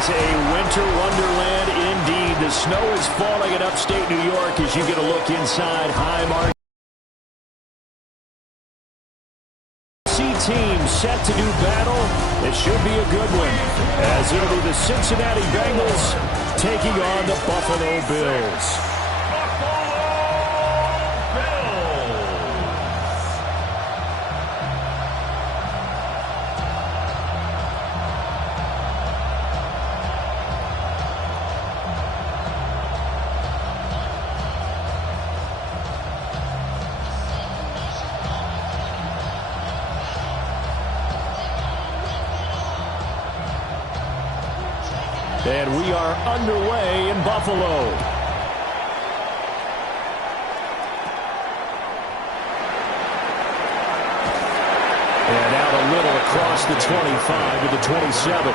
is a winter wonderland indeed. The snow is falling in upstate New York as you get a look inside Highmark. Team set to do battle. It should be a good one, as it'll be the Cincinnati Bengals taking on the Buffalo Bills. And we are underway in Buffalo. And out a little across the 25 to the 27.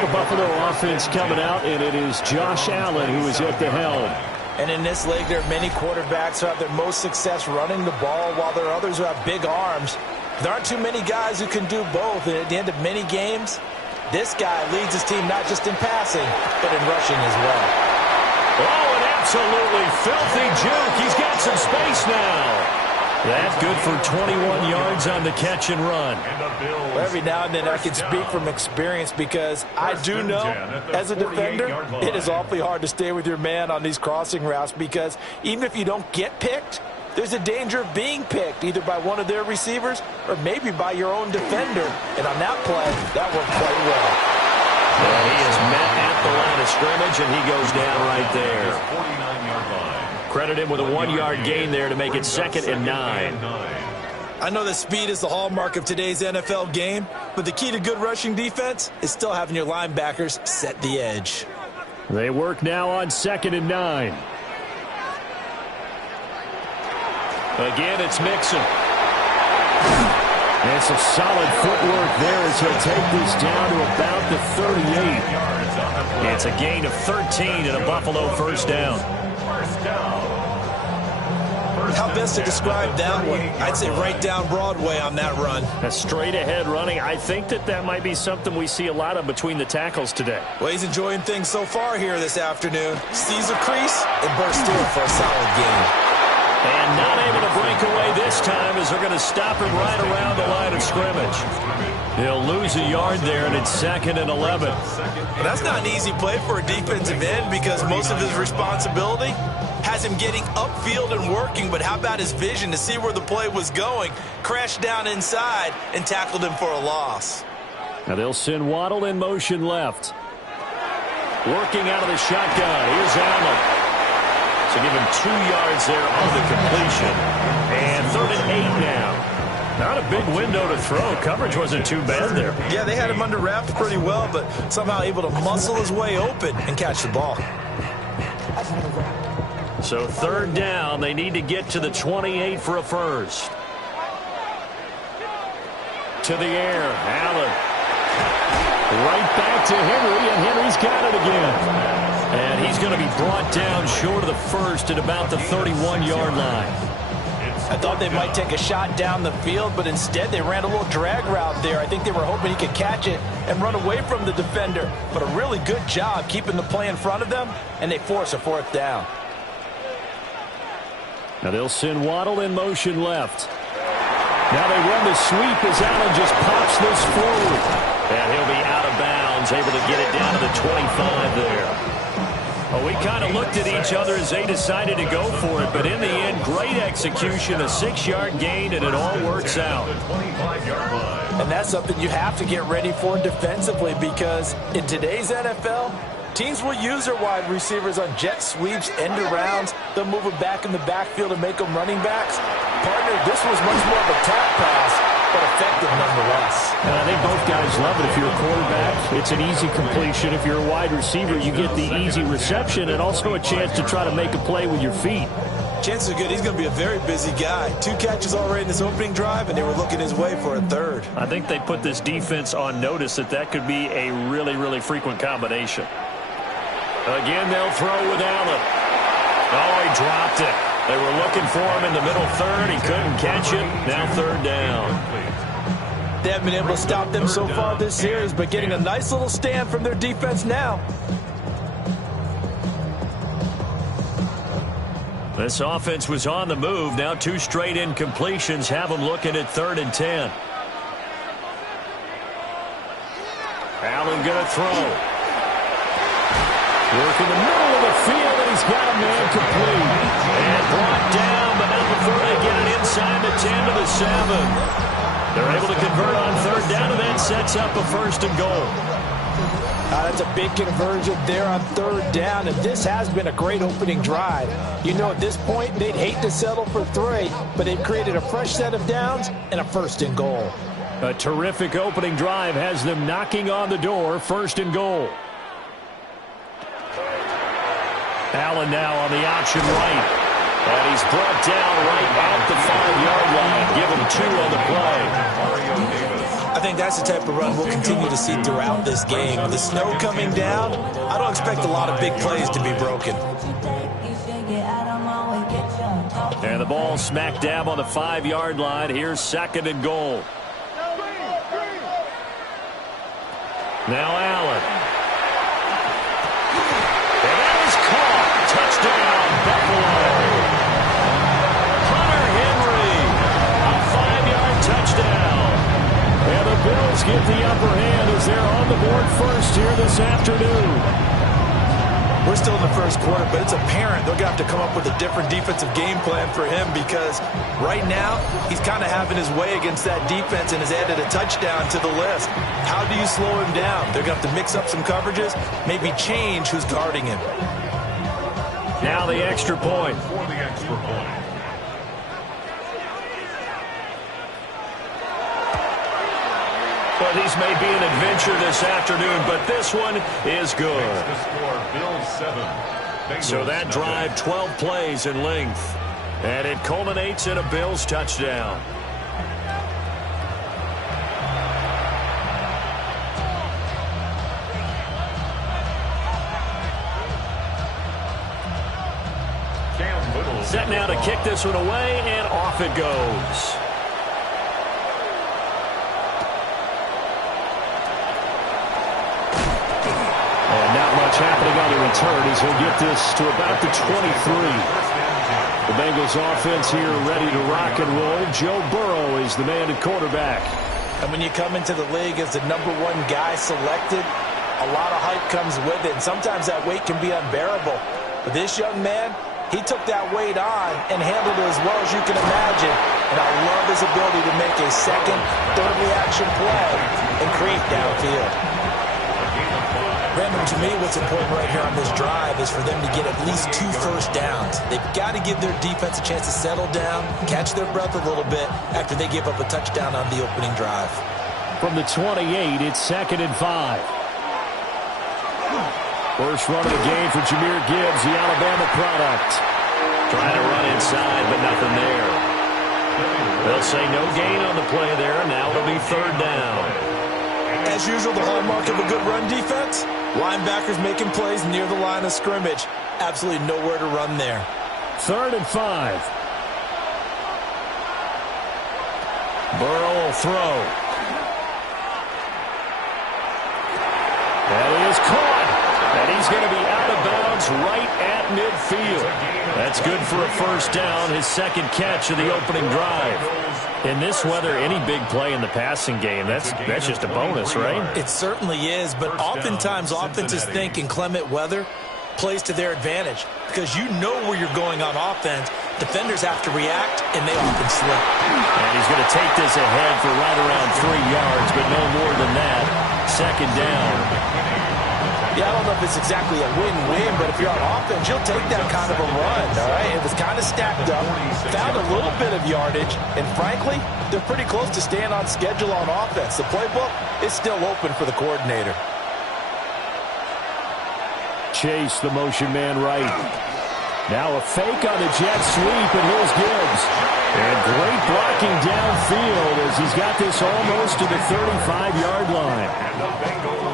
The Buffalo offense coming out, and it is Josh Allen who is at the helm. And in this league, there are many quarterbacks who have their most success running the ball, while there are others who have big arms. There aren't too many guys who can do both, and at the end of many games, this guy leads his team not just in passing, but in rushing as well. Oh, an absolutely filthy juke. He's got some space now. That's good for 21 yards on the catch and run. Well, every now and then I can speak from experience, because I do know, as a defender, it is awfully hard to stay with your man on these crossing routes, because even if you don't get picked, there's a danger of being picked, either by one of their receivers or maybe by your own defender. And on that play, that worked quite well. And he is met at the line of scrimmage, and he goes down right there. 49-yard line. Credit him with a 1-yard gain there to make it 2nd and 9. I know that speed is the hallmark of today's NFL game, but the key to good rushing defense is still having your linebackers set the edge. They work now on 2nd and 9. Again, it's Mixon. And some solid footwork there as he'll take this down to about the 38. It's a gain of 13 and a Buffalo first down. How best to describe that one? I'd say right down Broadway on that run. A straight-ahead running. I think that might be something we see a lot of between the tackles today. Well, he's enjoying things so far here this afternoon. Sees a crease and bursts through it for a solid gain. And not able to break away this time, as they're going to stop him right around the line of scrimmage. He'll lose a yard there, and it's 2nd and 11. Well, that's not an easy play for a defensive end, because most of his responsibility has him getting upfield and working. But how about his vision to see where the play was going? Crashed down inside and tackled him for a loss. Now they'll send Waddle in motion left. Working out of the shotgun. Here's Allen. So give him 2 yards there on the completion. And 3rd and 8 now. Not a big window to throw. Coverage wasn't too bad there. Yeah, they had him under wraps pretty well, but somehow able to muscle his way open and catch the ball. So 3rd down. They need to get to the 28 for a first. To the air. Allen. Right back to Henry, and Henry's got it again. And he's going to be brought down short of the first at about the 31-yard line. I thought they might take a shot down the field, but instead they ran a little drag route there. I think they were hoping he could catch it and run away from the defender. But a really good job keeping the play in front of them, and they force a 4th down. Now they'll send Waddle in motion left. Now they run the sweep as Allen just pops this forward. And he'll be out of bounds, able to get it down to the 25 there. Well, we kind of looked at each other as they decided to go for it, but in the end, great execution, a 6-yard gain, and it all works out. And that's something you have to get ready for defensively, because in today's NFL, teams will use their wide receivers on jet sweeps, end arounds. They'll move them back in the backfield and make them running backs. Partner, this was much more of a tap pass, but effective nonetheless. And I think both guys love it. If you're a quarterback, it's an easy completion. If you're a wide receiver, you get the easy reception and also a chance to try to make a play with your feet. Chances are good he's going to be a very busy guy. 2 catches already in this opening drive, and they were looking his way for a 3rd. I think they put this defense on notice that could be a really, really frequent combination. Again, they'll throw with Allen. Oh, he dropped it. They were looking for him in the middle 3rd. He couldn't catch it. Now 3rd down. They haven't been able to stop them so far this series, but getting a nice little stand from their defense now. This offense was on the move. Now 2 straight incompletions have them looking at 3rd and 10. Allen going to throw. Work in the middle of the field, and he's got a man complete. And brought down, but now before they get it inside the 10 to the 7. They're able to convert on 3rd down, and that sets up a 1st and goal. That's a big conversion there on 3rd down, and this has been a great opening drive. You know, at this point, they'd hate to settle for 3, but they've created a fresh set of downs and a 1st and goal. A terrific opening drive has them knocking on the door, 1st and goal. Allen now on the option right. And he's brought down right at the 5-yard line. Give him 2 on the play. I think that's the type of run we'll continue to see throughout this game. With the snow coming down, I don't expect a lot of big plays to be broken. And the ball smack dab on the 5-yard line. Here's 2nd and goal. Now Allen. And that is caught. Touchdown, Buffalo. Hunter Henry. A 5-yard touchdown. And the Bills get the upper hand as they're on the board first here this afternoon. We're still in the first quarter, but it's apparent they're going to have to come up with a different defensive game plan for him because right now he's kind of having his way against that defense and has added a touchdown to the list. How do you slow him down? They're going to have to mix up some coverages, maybe change who's guarding him. Now the extra point. For the extra point. Well, these may be an adventure this afternoon, but this one is good. The score, Bills 7. Bengals So that drive, 12 plays in length. And it culminates in a Bills touchdown. Set now to kick this one away, and off it goes. Happening on the return as he'll get this to about the 23. The Bengals offense here ready to rock and roll. Joe Burrow is the man at quarterback. And when you come into the league as the #1 guy selected, a lot of hype comes with it. And sometimes that weight can be unbearable. But this young man, he took that weight on and handled it as well as you can imagine. And I love his ability to make a second, third reaction play and create downfield. Brandon, to me, what's important right here on this drive is for them to get at least 2 first downs. They've got to give their defense a chance to settle down, catch their breath a little bit after they give up a touchdown on the opening drive. From the 28, it's 2nd and 5. First run of the game for Jahmyr Gibbs, the Alabama product. Trying to run inside, but nothing there. They'll say no gain on the play there. Now it'll be 3rd down. As usual, the hallmark of a good run defense, linebackers making plays near the line of scrimmage. Absolutely nowhere to run there. 3rd and 5. Burrow will throw. And he is caught. And he's going to be out of bounds right at midfield. That's good for a 1st down, his 2nd catch of the opening drive. In this weather, any big play in the passing game, that's just a bonus, right? It certainly is, but oftentimes offenses think in clement weather plays to their advantage because you know where you're going on offense. Defenders have to react, and they often slip. And he's going to take this ahead for right around 3 yards, but no more than that. 2nd down. Yeah, I don't know if it's exactly a win-win, but if you're on offense, you'll take that kind of a run, all right? It was kind of stacked up, found a little bit of yardage, and frankly, they're pretty close to staying on schedule on offense. The playbook is still open for the coordinator. Chase, the motion man right. Now a fake on the jet sweep, and here's Gibbs. And great blocking downfield as he's got this almost to the 35-yard line.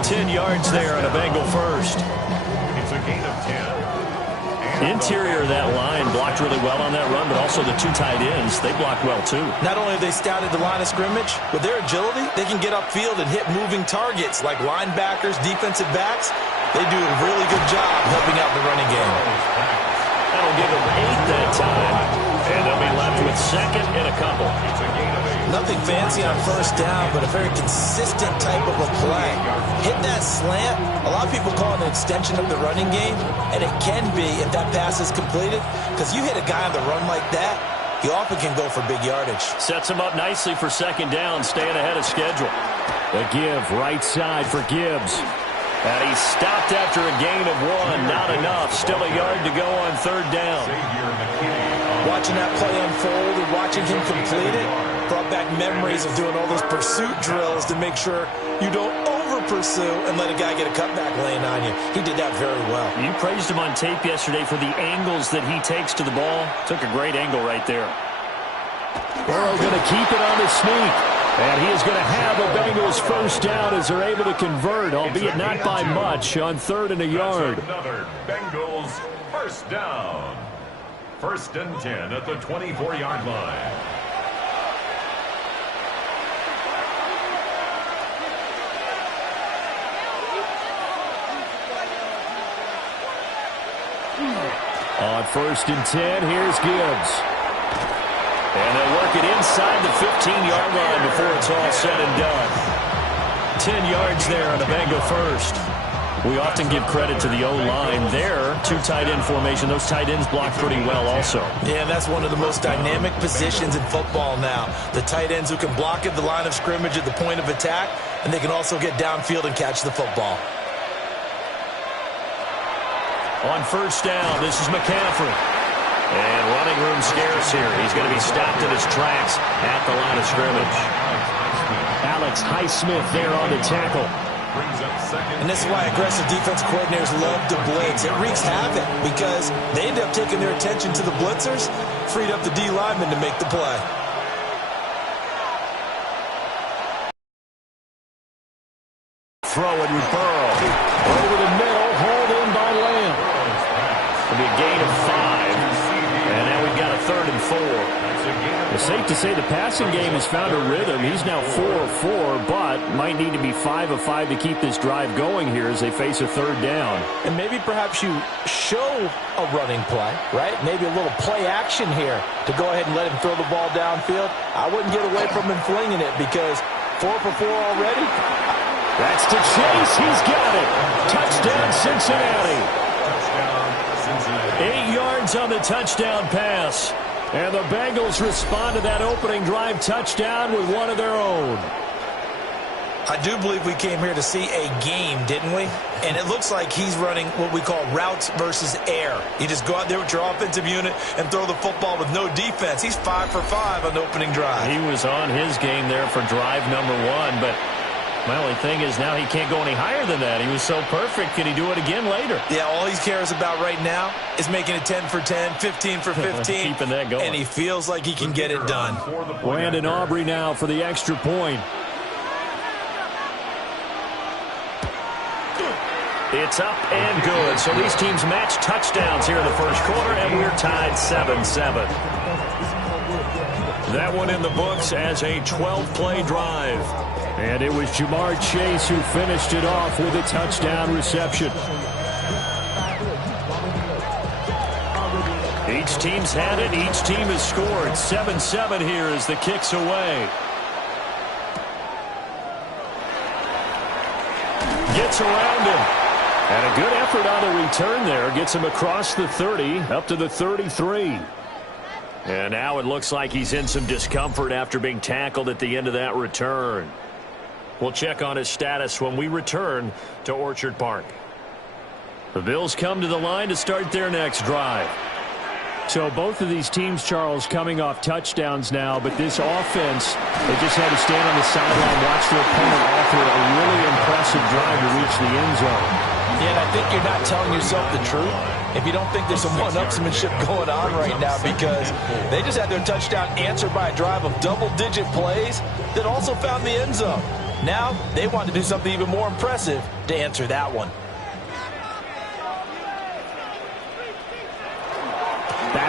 10 yards there on a Bengal first. It's a gain of 10. Interior of that line blocked really well on that run, but also the two tight ends, they blocked well too. Not only have they scouted the line of scrimmage, with their agility, they can get upfield and hit moving targets like linebackers, defensive backs. They do a really good job helping out the running game. That'll give them 8 that time, and they'll be left with second and a couple. Nothing fancy on first down, but a very consistent type of a play. Hit that slant. A lot of people call it an extension of the running game, and it can be if that pass is completed, because you hit a guy on the run like that, he often can go for big yardage. Sets him up nicely for second down, staying ahead of schedule. The give right side for Gibbs. And he stopped after a gain of 1. Not enough. Still a yard to go on third down. Watching that play unfold and watching him complete it brought back memories of doing all those pursuit drills to make sure you don't over-pursue and let a guy get a cutback lane on you. He did that very well. You praised him on tape yesterday for the angles that he takes to the ball. Took a great angle right there. Burrow going to keep it on the sneak. And he is going to have a Bengals first down as they're able to convert, albeit not by much, on third and a yard. Another Bengals first down. 1st and 10 at the 24-yard line. On 1st and 10, here's Gibbs. And they'll work it inside the 15-yard line before it's all said and done. 10 yards there on a Bengal first. We often give credit to the O-line there. 2 tight end formation. Those tight ends block pretty well also. Yeah, that's one of the most dynamic positions in football now. The tight ends who can block at the line of scrimmage at the point of attack, and they can also get downfield and catch the football. On first down, this is McCaffrey. And running room scarce here. He's going to be stopped in his tracks at the line of scrimmage. Alex Highsmith there on the tackle. And this is why aggressive defense coordinators love to blitz. It wreaks havoc because they end up taking their attention to the blitzers, freed up the D lineman to make the play. Throw it with Burrow. Over the middle, hauled in by Lamb. It'll be a gain of 5. And now we've got a 3rd and 4. It's safe to say the passing game has found a rhythm. He's now 4 of 4, but might need to be 5 of 5 to keep this drive going here as they face a 3rd down. And maybe perhaps you show a running play, right? Maybe a little play action here to go ahead and let him throw the ball downfield. I wouldn't get away from him flinging it because 4 for 4 already. That's to Chase. He's got it. Touchdown, Cincinnati. 8 yards on the touchdown pass. And the Bengals respond to that opening drive touchdown with one of their own. I do believe we came here to see a game, didn't we? And it looks like he's running what we call routes versus air. You just go out there with your offensive unit and throw the football with no defense. He's 5 for 5 on the opening drive. He was on his game there for drive number 1, but my only thing is now he can't go any higher than that. He was so perfect. Can he do it again later? Yeah, all he cares about right now is making it 10 for 10, 15 for 15. Keeping that going. And he feels like he can get it done. Brandon Aubrey now for the extra point. It's up and good. So these teams match touchdowns here in the first quarter, and we're tied 7-7. That one in the books as a 12-play drive. And it was Jamar Chase who finished it off with a touchdown reception. Each team's had it. Each team has scored. 7-7 here as the kick's away. Gets around him. And a good effort on the return there. Gets him across the 30, up to the 33. And now it looks like he's in some discomfort after being tackled at the end of that return. We'll check on his status when we return to Orchard Park. The Bills come to the line to start their next drive. So both of these teams, Charles, coming off touchdowns now, but this offense, they just had to stand on the sideline, watch their opponent offer a really impressive drive to reach the end zone. Yeah, and I think you're not telling yourself the truth if you don't think there's some one-upsmanship going on right now, because they just had their touchdown answered by a drive of double-digit plays that also found the end zone. Now they want to do something even more impressive to answer that one.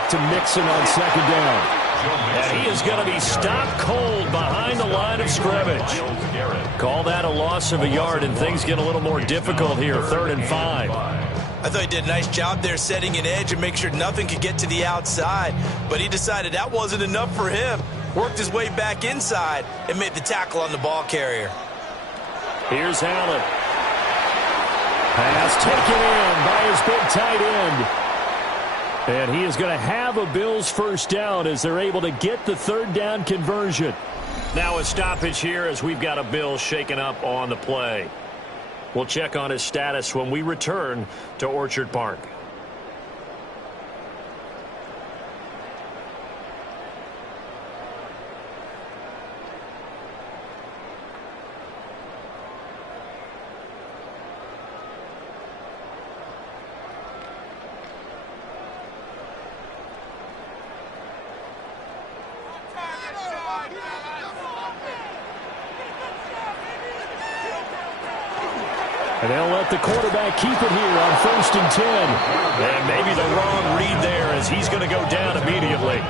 back to Mixon on second down. And he is going to be stopped cold behind the line of scrimmage. Call that a loss of a yard, and things get a little more difficult here, 3rd and 5. I thought he did a nice job there setting an edge and make sure nothing could get to the outside. But he decided that wasn't enough for him. Worked his way back inside and made the tackle on the ball carrier. Here's Allen. Pass taken in by his big tight end. And he is going to have a Bills first down as they're able to get the 3rd down conversion. Now a stoppage here as we've got a Bills shaken up on the play. We'll check on his status when we return to Orchard Park. And they'll let the quarterback keep it here on 1st and 10. And maybe the wrong read there as he's going to go down immediately.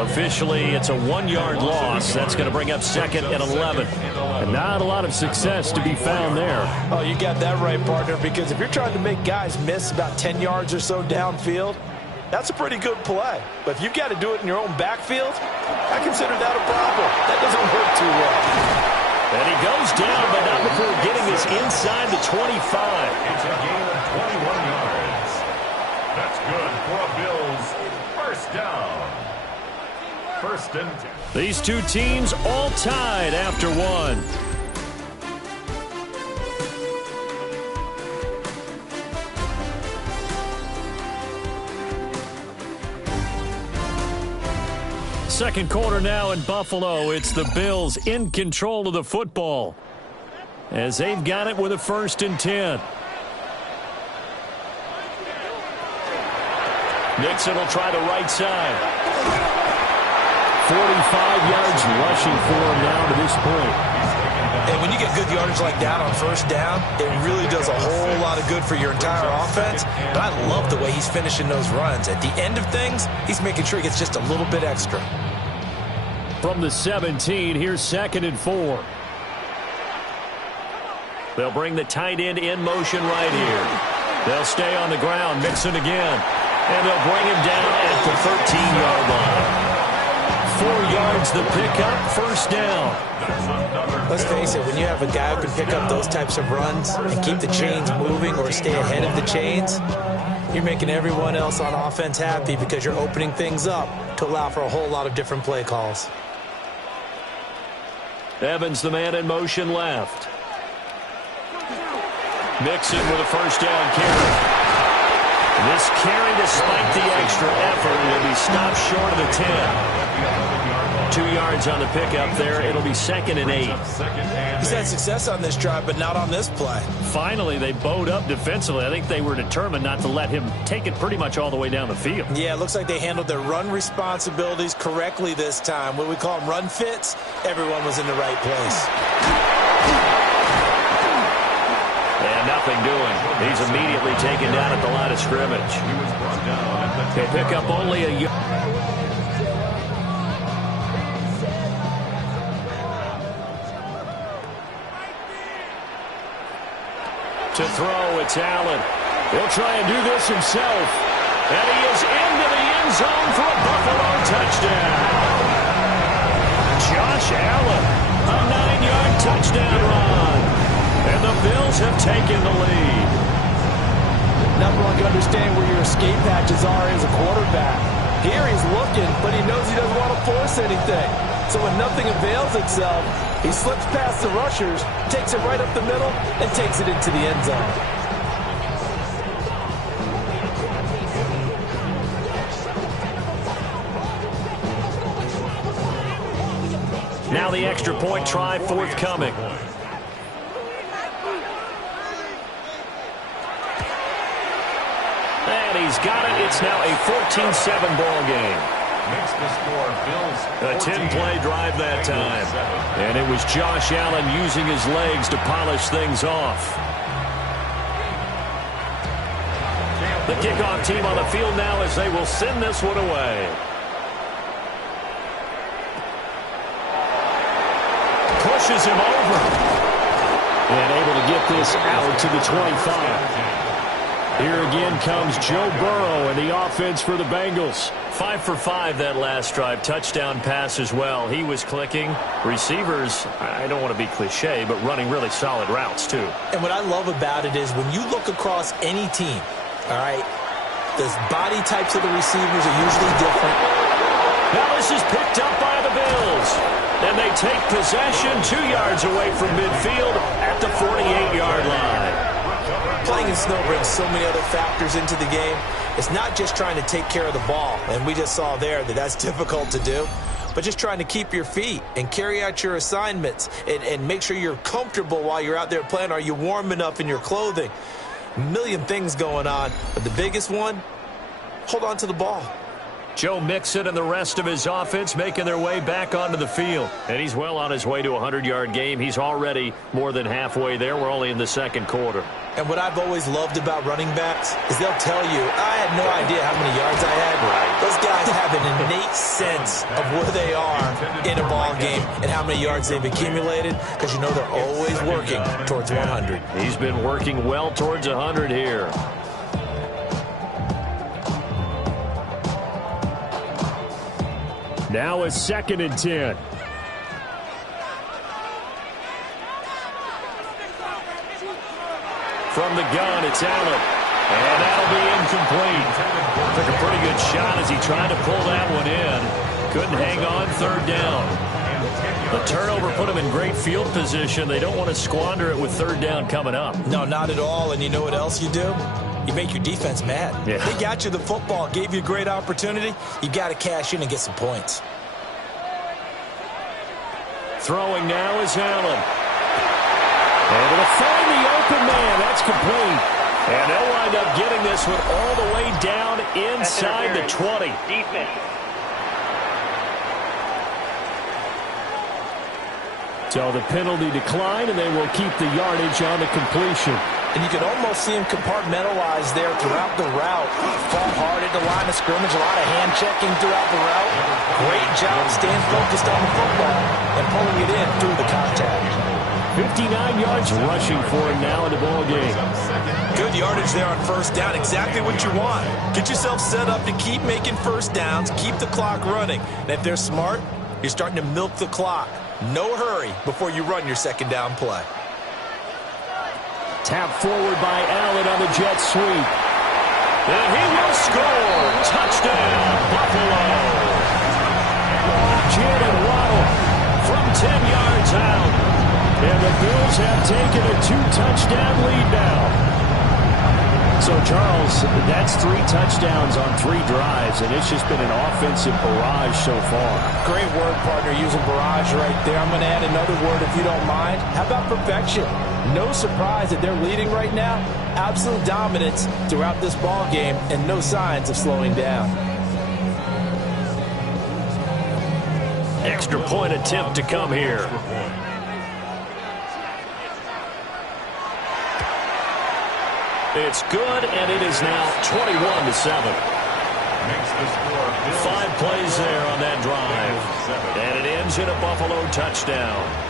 Officially, it's a 1-yard loss. That's going to bring up 2nd and 11. And not a lot of success to be found there. Oh, you got that right, partner, because if you're trying to make guys miss about 10 yards or so downfield, that's a pretty good play. But if you've got to do it in your own backfield, I consider that a problem. That doesn't work too well. And he goes down, but not before getting this inside the 25. It's a gain of 21 yards. That's good for a Bills first down. 1st and 10. These two teams all tied after 1. Second quarter now in Buffalo. It's the Bills in control of the football as they've got it with a 1st and 10. Nixon will try the right side. 45 yards rushing for him now to this point. And when you get good yardage like that on 1st down, it really does a whole lot of good for your entire offense. But I love the way he's finishing those runs. At the end of things, he's making sure he gets just a little bit extra. From the 17, here's 2nd and 4. They'll bring the tight end in motion right here. They'll stay on the ground, Mixon again. And they'll bring him down at the 13-yard line. 4 yards the pickup, 1st down. Let's face it, when you have a guy who can pick up those types of runs and keep the chains moving or stay ahead of the chains, you're making everyone else on offense happy because you're opening things up to allow for a whole lot of different play calls. Evans, the man in motion left. Mixon with a 1st down carry. This carry, despite the extra effort, will be stopped short of the 10. 2 yards on the pickup there. It'll be 2nd and 8. He's had success on this drive, but not on this play. Finally, they bowed up defensively. I think they were determined not to let him take it pretty much all the way down the field. Yeah, it looks like they handled their run responsibilities correctly this time. What we call them run fits, everyone was in the right place. And nothing doing. He's immediately taken down at the line of scrimmage. They pick up only a yard. To throw, it's Allen. He'll try and do this himself. And he is into the end zone for a Buffalo touchdown. Josh Allen, a 9-yard touchdown run. And the Bills have taken the lead. Nothing like understanding where your escape hatches are as a quarterback. Here he's looking, but he knows he doesn't want to force anything. So when nothing avails itself, he slips past the rushers, takes it right up the middle, and takes it into the end zone. Now the extra point try forthcoming. And he's got it. It's now a 14-7 ball game. Makes the score Bills. A 10-play drive that time. And it was Josh Allen using his legs to polish things off. The kickoff team on the field now as they will send this one away. Pushes him over. And able to get this out to the 25. Here again comes Joe Burrow and the offense for the Bengals. 5 for 5 that last drive. Touchdown pass as well. He was clicking. Receivers, I don't want to be cliche, but running really solid routes too. And what I love about it is when you look across any team, all right, the body types of the receivers are usually different. Now this is picked up by the Bills. And they take possession 2 yards away from midfield at the 48-yard line. Playing in snow brings so many other factors into the game. It's not just trying to take care of the ball, and we just saw there that that's difficult to do, but just trying to keep your feet and carry out your assignments and make sure you're comfortable while you're out there playing. Are you warm enough in your clothing? A million things going on, but the biggest one, hold on to the ball. Joe Mixon and the rest of his offense making their way back onto the field. And he's well on his way to a 100-yard game. He's already more than halfway there. We're only in the second quarter. And what I've always loved about running backs is they'll tell you, I had no idea how many yards I had. Right. Those guys have an innate sense of where they are in a ball game and how many yards they've accumulated because you know they're always working towards 100. He's been working well towards 100 here. Now it's 2nd and 10. From the gun, it's Allen. And that'll be incomplete. Took a pretty good shot as he tried to pull that one in. Couldn't hang on 3rd down. The turnover put him in great field position. They don't want to squander it with 3rd down coming up. No, not at all. And you know what else you do? You make your defense mad. Yeah. They got you the football, gave you a great opportunity. You got to cash in and get some points. Throwing now is Allen. Able to find the open man. That's complete. And they'll wind up getting this one all the way down inside the 20. Defense. So the penalty declined, and they will keep the yardage on the completion. And you can almost see him compartmentalize there throughout the route. Fought hard at the line of scrimmage, a lot of hand checking throughout the route. Great job staying focused on the football and pulling it in through the contact. 59 yards rushing for him now in the ball game. Good yardage there on 1st down, exactly what you want. Get yourself set up to keep making 1st downs, keep the clock running. And if they're smart, you're starting to milk the clock. No hurry before you run your 2nd down play. Tap forward by Allen on the jet sweep. And he will score. Touchdown, Buffalo. Jaden Waddle from 10 yards out. And the Bills have taken a 2-touchdown lead now. So, Charles, that's 3 touchdowns on 3 drives, and it's just been an offensive barrage so far. Great word, partner, using barrage right there. I'm going to add another word if you don't mind. How about perfection? No surprise that they're leading right now. Absolute dominance throughout this ball game and no signs of slowing down. Extra point attempt to come here. It's good, and it is now 21-7. 5 plays there on that drive. And it ends in a Buffalo touchdown.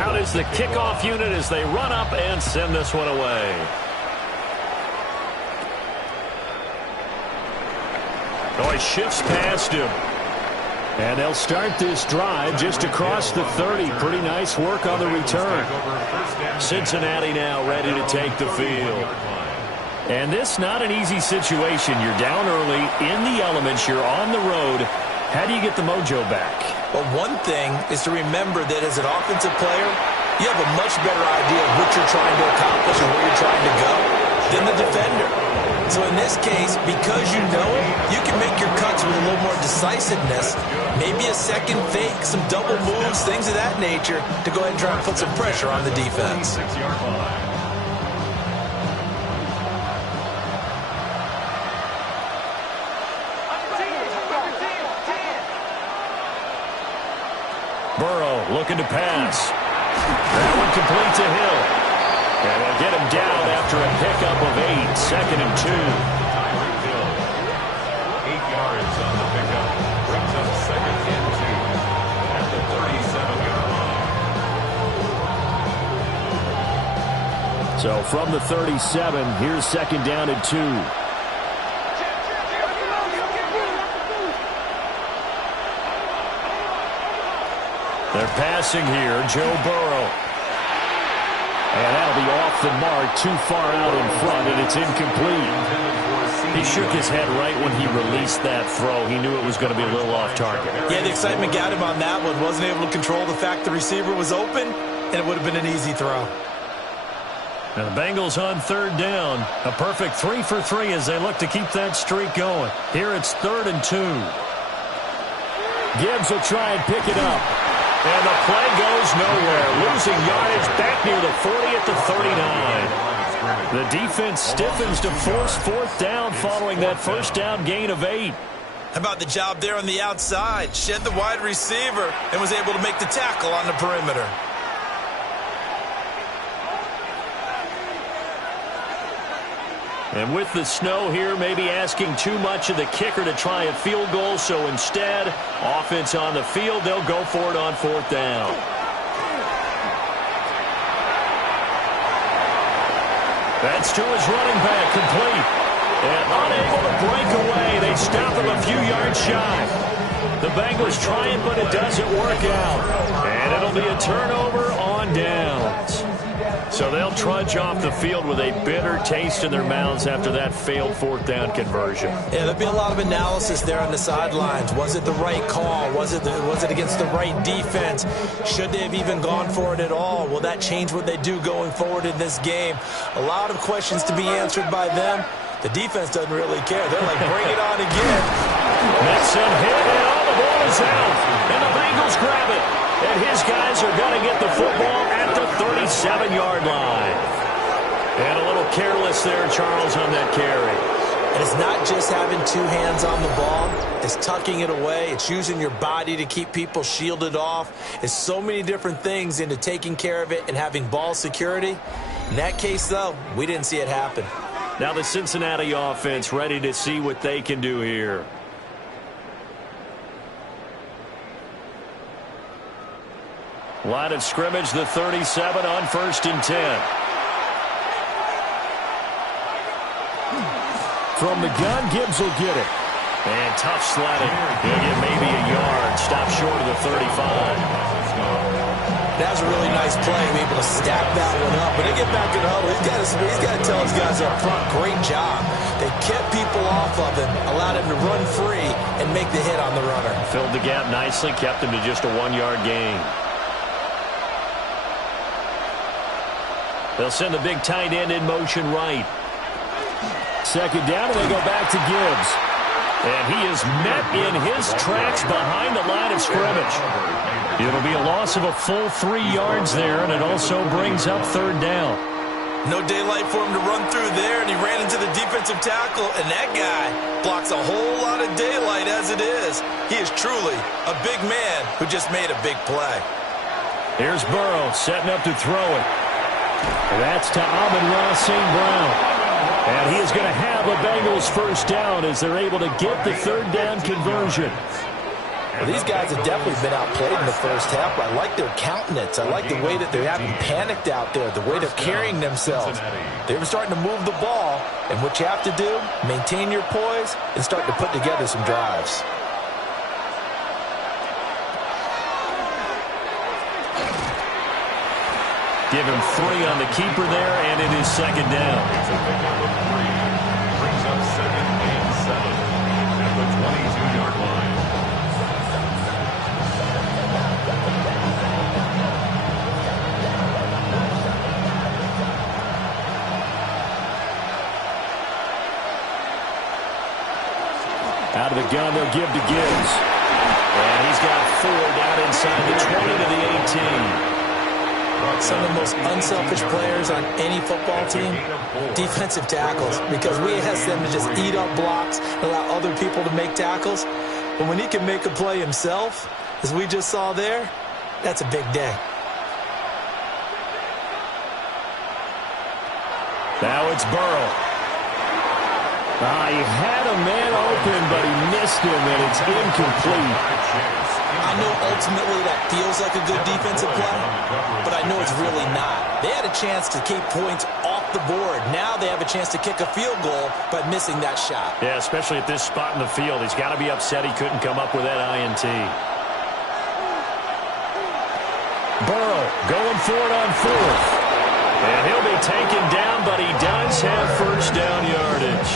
Out is the kickoff unit as they run up and send this one away. Oh, he shifts past him. And they'll start this drive just across the 30. Pretty nice work on the return. Cincinnati now ready to take the field. And this not an easy situation. You're down early, in the elements, you're on the road. How do you get the mojo back? Well, one thing is to remember that as an offensive player, you have a much better idea of what you're trying to accomplish and where you're trying to go than the defender. So in this case, because you know it, you can make your cuts with a little more decisiveness, maybe a second fake, some double moves, things of that nature, to go ahead and try and put some pressure on the defense. looking to pass. That one complete to Hill. And they'll get him down after a pickup of 8, 2nd and 2. Tyreek Hill, 8 yards on the pickup. Brings up 2nd and 2 at the 37-yard line. So from the 37, here's 2nd down and 2. They're passing here, Joe Burrow. And that'll be off the mark, too far out in front, and it's incomplete. He shook his head right when he released that throw. He knew it was going to be a little off target. Yeah, the excitement got him on that one. Wasn't able to control the fact the receiver was open, and it would have been an easy throw. And the Bengals on 3rd down. A perfect 3 for 3 as they look to keep that streak going. Here it's 3rd and 2. Gibbs will try and pick it up. And the play goes nowhere. Losing yardage back near the 40 at the 39. The defense stiffens to force 4th down following that first down gain of 8. How about the job there on the outside? Shed the wide receiver and was able to make the tackle on the perimeter. And with the snow here, maybe asking too much of the kicker to try a field goal. So instead, offense on the field, they'll go for it on 4th down. That's to his running back, complete. And unable to break away. They stop him a few yards shy. The Bengals trying, but it doesn't work out. And it'll be a turnover on downs. So they'll trudge off the field with a bitter taste in their mouths after that failed 4th down conversion. Yeah, there'll be a lot of analysis there on the sidelines. Was it the right call? Was it against the right defense? Should they have even gone for it at all? Will that change what they do going forward in this game? A lot of questions to be answered by them. The defense doesn't really care. They're like, bring it on again. Mixon hit, and all the ball is out. And the Bengals grab it. And his guys are going to get the football at the 37-yard line. And a little careless there, Charles, on that carry. And it's not just having 2 hands on the ball. It's tucking it away. It's using your body to keep people shielded off. It's so many different things into taking care of it and having ball security. In that case, though, we didn't see it happen. Now the Cincinnati offense ready to see what they can do here. Line of scrimmage, the 37 on 1st and 10. From the gun, Gibbs will get it. And tough sledding. He'll get maybe a yard. Stop short of the 35. That was a really nice play, be able to stack that one up. But they get back in the huddle. He's got to tell his guys up front, great job. They kept people off of him, allowed him to run free and make the hit on the runner. Filled the gap nicely, kept him to just a 1-yard gain. They'll send the big tight end in motion right. 2nd down, and they go back to Gibbs. And he is met in his tracks behind the line of scrimmage. It'll be a loss of a full 3 yards there, and it also brings up 3rd down. No daylight for him to run through there, and he ran into the defensive tackle, and that guy blocks a whole lot of daylight as it is. He is truly a big man who just made a big play. Here's Burrow setting up to throw it. That's to Amon-Ra St. Brown. And he is going to have a Bengals 1st down as they're able to get the 3rd down conversion. Well, these guys have definitely been outplayed in the first half. I like their countenance. I like the way that they haven't panicked out there, the way they're carrying themselves. They're starting to move the ball, and what you have to do, maintain your poise and start to put together some drives. Give him 3 on the keeper there, and it is 2nd down. It's a pickup of 3. Brings up 2nd and 7 at the 22-yard line. Out of the gun, they'll give to Gibbs. And he's got 4 down inside the 20 to the 18. Some of the most unselfish players on any football team, defensive tackles, because we ask them to just eat up blocks, allow other people to make tackles. But when he can make a play himself, as we just saw there, that's a big day. Now it's Burrow. He had a man open, but he missed him, and it's incomplete. I know ultimately that feels like a good defensive play, but I know it's really not. They had a chance to keep points off the board. Now they have a chance to kick a field goal by missing that shot. Yeah, especially at this spot in the field. He's got to be upset he couldn't come up with that INT. Burrow going for it on fourth. And he'll be taken down, but he does have first down yardage.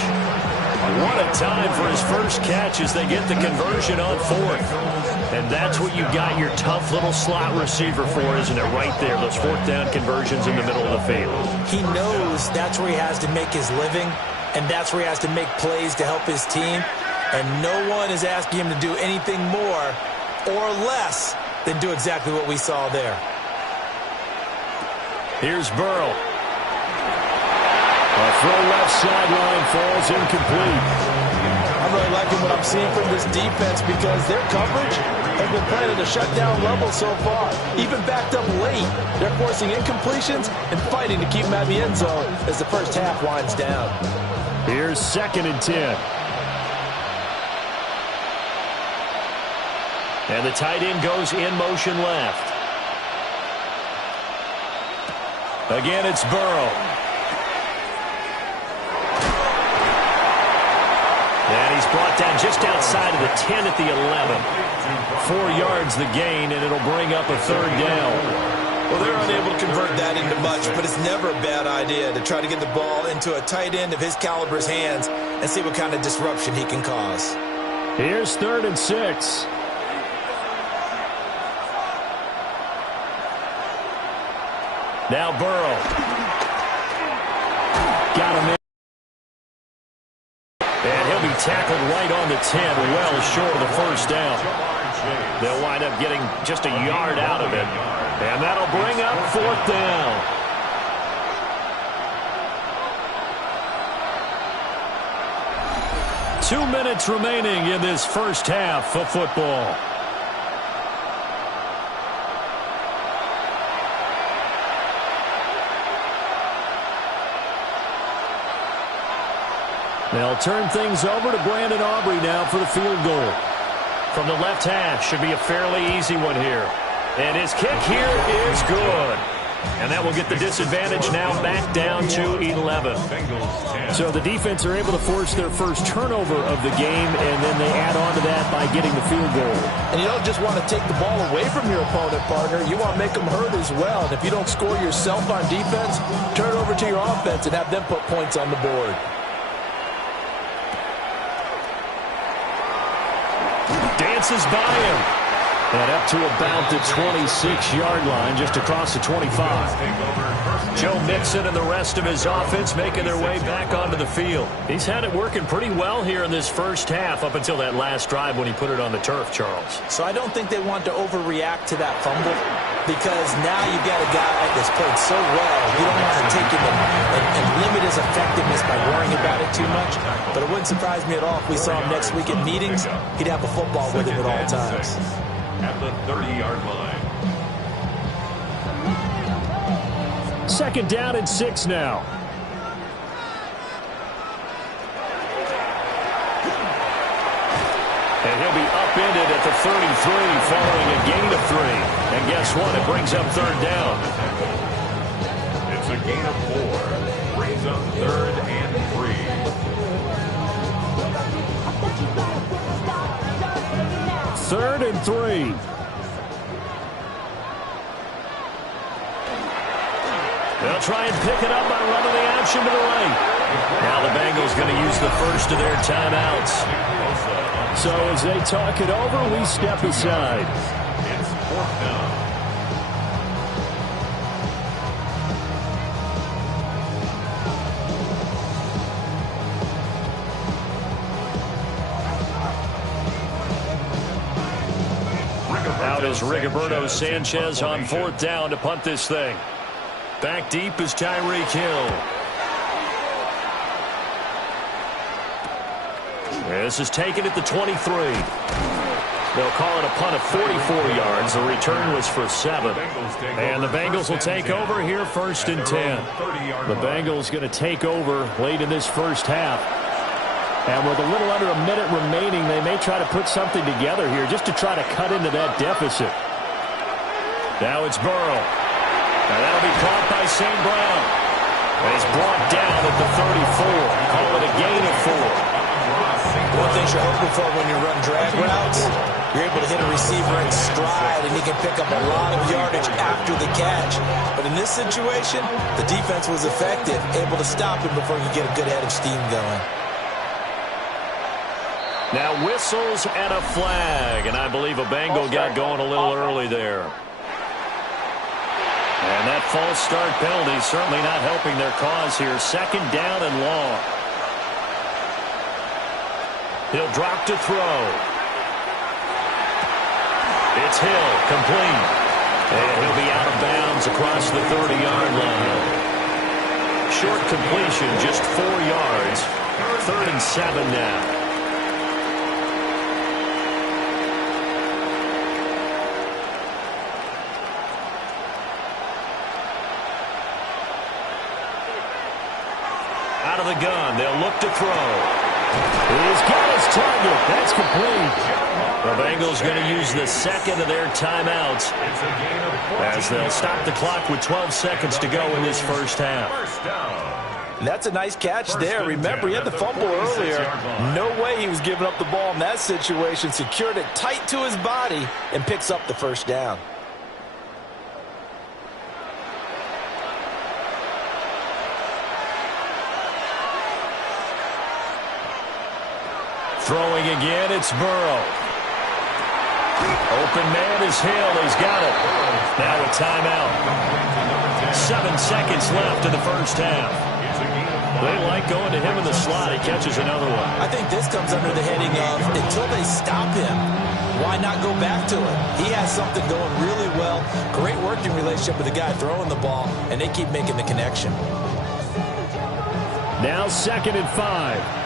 What a time for his first catch as they get the conversion on fourth. And that's what you got your tough little slot receiver for, isn't it? Right there, those fourth down conversions in the middle of the field. He knows that's where he has to make his living, and that's where he has to make plays to help his team. And no one is asking him to do anything more or less than do exactly what we saw there. Here's Burrow. A throw left sideline falls incomplete. I'm really liking what I'm seeing from this defense because their coverage has been playing at a shutdown level so far. Even backed up late, they're forcing incompletions and fighting to keep them out of the end zone as the first half winds down. Here's 2nd and 10. And the tight end goes in motion left. Again, it's Burrow. And he's brought down just outside of the 10 at the 11. 4 yards the gain, and it'll bring up a 3rd down. Well, they're unable to convert that into much, but it's never a bad idea to try to get the ball into a tight end of his caliber's hands and see what kind of disruption he can cause. Here's 3rd and 6. Now Burrow. Got him in. And he'll be tackled right on the 10, well short of the first down. They'll wind up getting just a yard out of it. And that'll bring up 4th down. Two minutes remaining in this first half of football. They'll turn things over to Brandon Aubrey now for the field goal. From the left hash, should be a fairly easy one here. And his kick here is good. And that will get the disadvantage now back down to 11. So the defense are able to force their first turnover of the game, and then they add on to that by getting the field goal. And you don't just want to take the ball away from your opponent, partner. You want to make them hurt as well. And if you don't score yourself on defense, turn it over to your offense and have them put points on the board. Dances by him. And up to about the 26-yard line, just across the 25. Joe Mixon and the rest of his offense making their way back onto the field. He's had it working pretty well here in this first half up until that last drive when he put it on the turf, Charles. So I don't think they want to overreact to that fumble because now you've got a guy that's played so well. You don't want to take him and limit his effectiveness by worrying about it too much. But it wouldn't surprise me at all if we saw him next week at meetings. He'd have a football with him at all times. At the 30-yard line. 2nd down and 6 now. And he'll be upended at the 33 following a gain of 3. And guess what? It brings up 3rd down. It's a gain of 4. Brings up 3rd and 3. 3rd and 3. They'll try and pick it up by running the option to the right. Now the Bengals going to use the first of their timeouts. So as they talk it over, we step aside. It's 4th down. Out is Rigoberto Sanchez on 4th down to punt this thing. Back deep is Tyreek Hill. This is taken at the 23. They'll call it a punt of 44 yards. The return was for 7. And the Bengals will take over here, 1st and 10. The Bengals going to take over late in this first half. And with a little under a minute remaining, they may try to put something together here just to try to cut into that deficit. Now it's Burrow. And that'll be caught by St. Brown. And he's brought down at the 34. Call it a gain of 4. One thing you're hoping for when you run drag routes, you're able to hit a receiver in stride, and he can pick up a lot of yardage after the catch. But in this situation, the defense was effective, able to stop him before he could get a good head of steam going. Now whistles and a flag, and I believe a Bengal got going a little early there. And that false start penalty certainly not helping their cause here. 2nd down and long. He'll drop to throw. It's Hill, complete. And he'll be out of bounds across the 30-yard line. Short completion, just 4 yards. 3rd and 7 now. Out of the gun, they'll look to throw. He's got his target. That's complete. The Bengals going to use the 2nd of their timeouts as they'll stop the clock with 12 seconds to go in this first half. And that's a nice catch there. Remember, he had the fumble earlier. No way he was giving up the ball in that situation. Secured it tight to his body and picks up the 1st down. Throwing again, it's Burrow. Open man is Hill. He's got it. Now a timeout. 7 seconds left in the first half. They like going to him in the slot. He catches another one. I think this comes under the heading of until they stop him, why not go back to it? He has something going really well. Great working relationship with the guy throwing the ball, and they keep making the connection. Now 2nd and 5.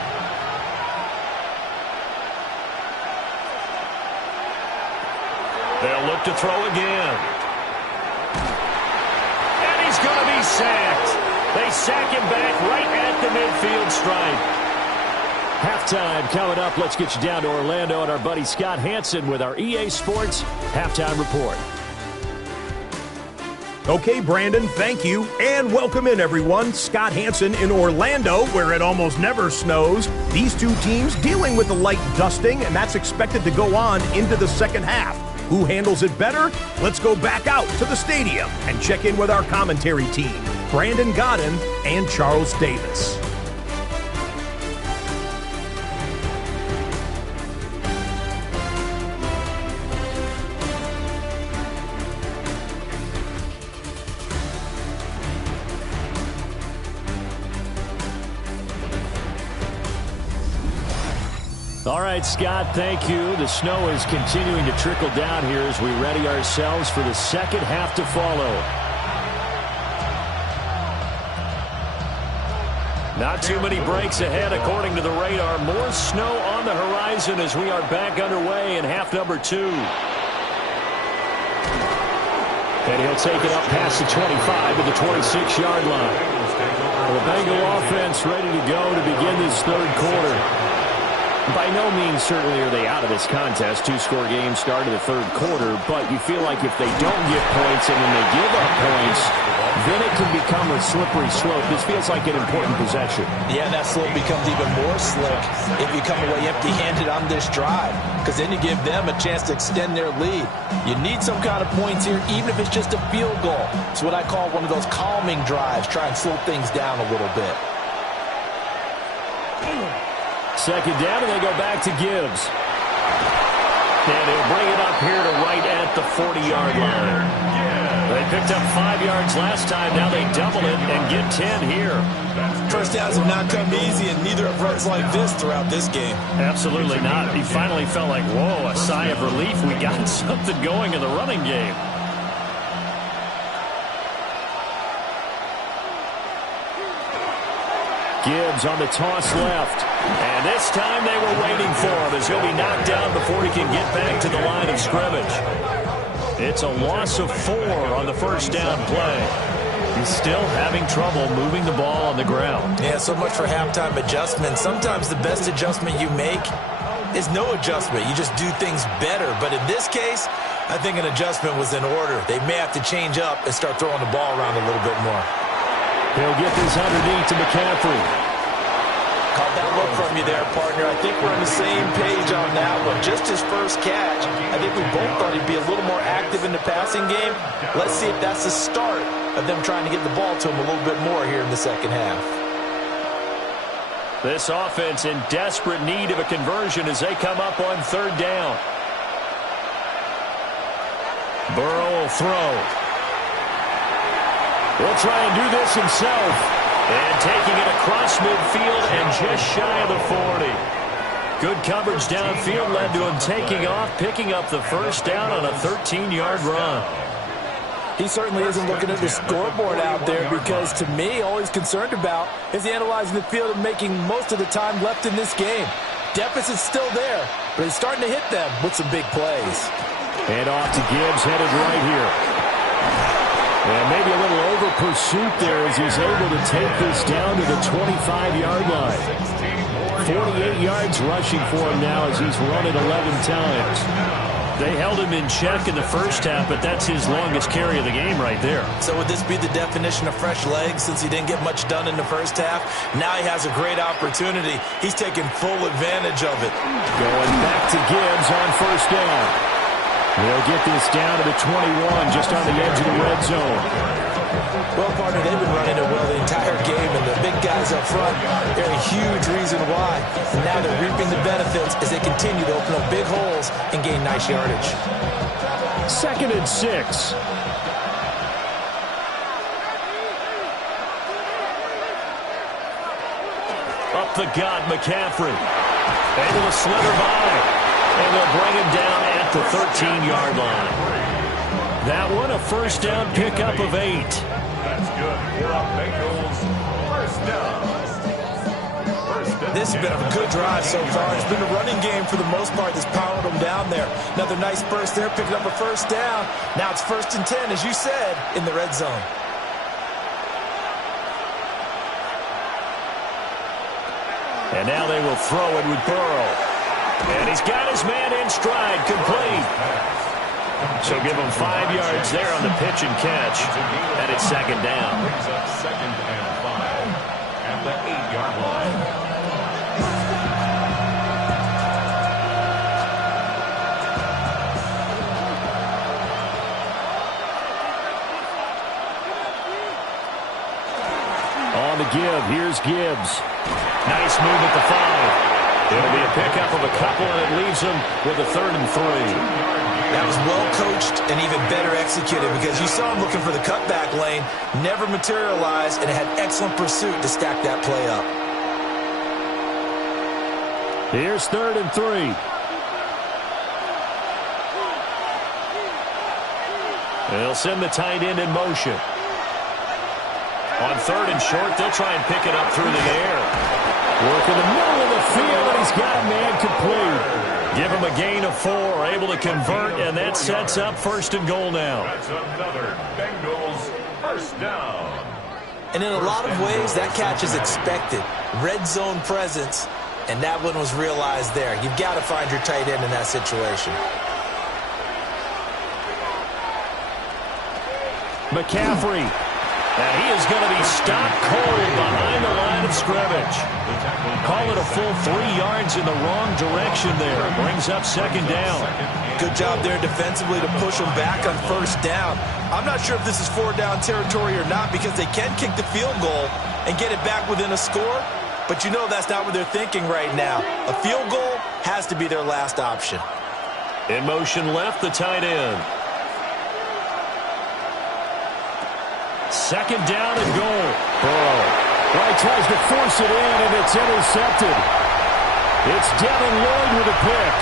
They'll look to throw again. And he's going to be sacked. They sack him back right at the midfield stripe. Halftime coming up. Let's get you down to Orlando and our buddy Scott Hansen with our EA Sports Halftime Report. Okay, Brandon, thank you. And welcome in, everyone. Scott Hansen in Orlando, where it almost never snows. These two teams dealing with a light dusting, and that's expected to go on into the second half. Who handles it better? Let's go back out to the stadium and check in with our commentary team, Brandon Godden and Charles Davis. All right, Scott, thank you. The snow is continuing to trickle down here as we ready ourselves for the second half to follow. Not too many breaks ahead according to the radar. More snow on the horizon as we are back underway in half number 2. And he'll take it up past the 25 to the 26-yard line. The Bengal offense ready to go to begin this third quarter. By no means, certainly, are they out of this contest. 2-score game start of the third quarter, but you feel like if they don't get points and then they give up points, then it can become a slippery slope. This feels like an important possession. Yeah, that slope becomes even more slick if you come away empty-handed on this drive, because then you give them a chance to extend their lead. You need some kind of points here, even if it's just a field goal. It's what I call one of those calming drives. Try and slow things down a little bit. Second down, and they go back to Gibbs. And he'll bring it up here to right at the 40-yard line. They picked up 5 yards last time. Now they double it and get 10 here. First downs have not come easy, and neither have runs like this throughout this game. Absolutely not. He finally felt like, whoa, a sigh of relief. We got something going in the running game. Gibbs on the toss left. And this time they were waiting for him as he'll be knocked down before he can get back to the line of scrimmage. It's a loss of 4 on the first down play. He's still having trouble moving the ball on the ground. Yeah, so much for halftime adjustment. Sometimes the best adjustment you make is no adjustment. You just do things better. But in this case, I think an adjustment was in order. They may have to change up and start throwing the ball around a little bit more. He'll get this underneath to McCaffrey. Caught that look from you there, partner. I think we're on the same page on that one. Just his first catch. I think we both thought he'd be a little more active in the passing game. Let's see if that's the start of them trying to get the ball to him a little bit more here in the second half. This offense in desperate need of a conversion as they come up on third down. Burrow will throw. He'll try and do this himself. And taking it across midfield and just shy of the 40. Good coverage downfield led to him taking off, picking up the first down on a 13-yard run. He certainly isn't looking at the scoreboard out there because, to me, all he's concerned about is analyzing the field and making most of the time left in this game. Deficit's still there, but he's starting to hit them with some big plays. And off to Gibbs, headed right here. And maybe a little over pursuit there as he's able to take this down to the 25-yard line. 48 yards rushing for him now as he's run it 11 times. They held him in check in the first half, but that's his longest carry of the game right there. So would this be the definition of fresh legs since he didn't get much done in the first half? Now he has a great opportunity. He's taking full advantage of it. Going back to Gibbs on first down. They'll get this down to the 21, just on the edge of the red zone. Well, partner, they've been running it well the entire game, and the big guys up front, they're a huge reason why. And now they're reaping the benefits as they continue to open up big holes and gain nice yardage. 2nd and 6. Up the gut, McCaffrey. Able to slither by. And they'll bring him down at the 13-yard line. That one, a first down pickup of 8. That's good for Bengals. First down. This has been a good drive so far. It's been a running game for the most part that's powered them down there. Another nice burst there, picking up a first down. Now it's 1st and 10, as you said, in the red zone. And now they will throw it with Burrow. And he's got his man in stride, complete. So give him 5 yards there on the pitch and catch. And it's 2nd down. Brings up 2nd and 5 at the 8-yard line. On the give, here's Gibbs. Nice move at the 5. It'll be a pickup of a couple, and it leaves them with a 3rd and 3. That was well coached and even better executed because you saw him looking for the cutback lane, never materialized, and had excellent pursuit to stack that play up. Here's 3rd and 3. They'll send the tight end in motion. On 3rd and short, they'll try and pick it up through the air. Work in the middle of the field, and he's got a man complete. Give him a gain of 4, able to convert, and that sets up 1st and goal now. That's another Bengals first down. And in a lot of ways, that catch is expected. Red zone presence, and that one was realized there. You've got to find your tight end in that situation. McCaffrey. And he is going to be stopped cold behind the line of scrimmage. Call it a full 3 yards in the wrong direction there. Brings up 2nd down. Good job there defensively to push them back on 1st down. I'm not sure if this is 4-down territory or not because they can kick the field goal and get it back within a score. But you know that's not what they're thinking right now. A field goal has to be their last option. In motion left, the tight end. 2nd down and goal. Burrow. Well, he tries to force it in, and it's intercepted. It's Devin Lloyd with a pick.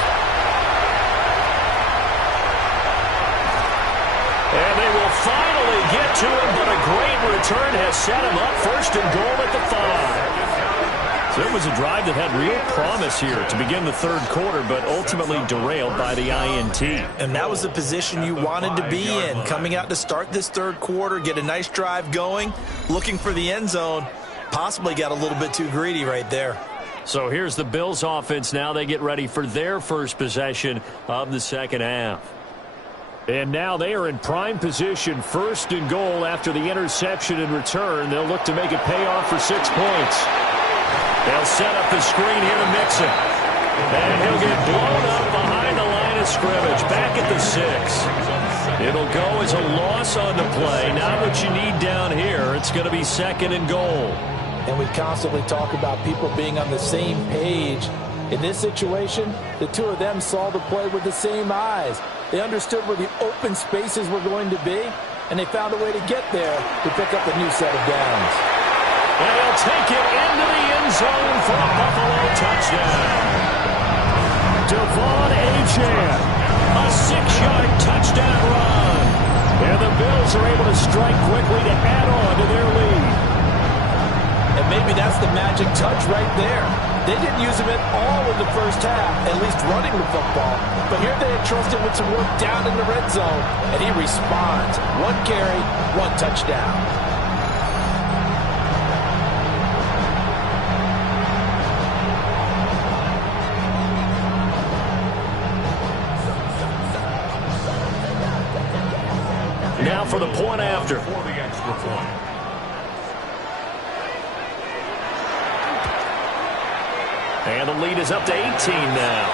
And they will finally get to him, but a great return has set him up 1st and goal at the 5. So it was a drive that had real promise here to begin the third quarter, but ultimately derailed by the INT. And that was the position you wanted to be in, coming out to start this third quarter, get a nice drive going, looking for the end zone. Possibly got a little bit too greedy right there. So here's the Bills offense now. They get ready for their first possession of the second half. And now they are in prime position, first and goal after the interception and return. They'll look to make it pay off for 6 points. They'll set up the screen here to Mixon. And he'll get blown up behind the line of scrimmage, back at the 6. It'll go as a loss on the play. Not what you need down here. It's going to be second and goal. And we constantly talk about people being on the same page. In this situation, the two of them saw the play with the same eyes. They understood where the open spaces were going to be, and they found a way to get there to pick up a new set of downs. And he'll take it into the end zone for a Buffalo touchdown. Devon Achane, a 6-yard touchdown run. And the Bills are able to strike quickly to add on to their lead. And maybe that's the magic touch right there. They didn't use him at all in the first half, at least running the football. But here they entrusted with some work down in the red zone, and he responds. 1 carry, 1 touchdown. Now for the point after. For the extra point. And the lead is up to 18 now.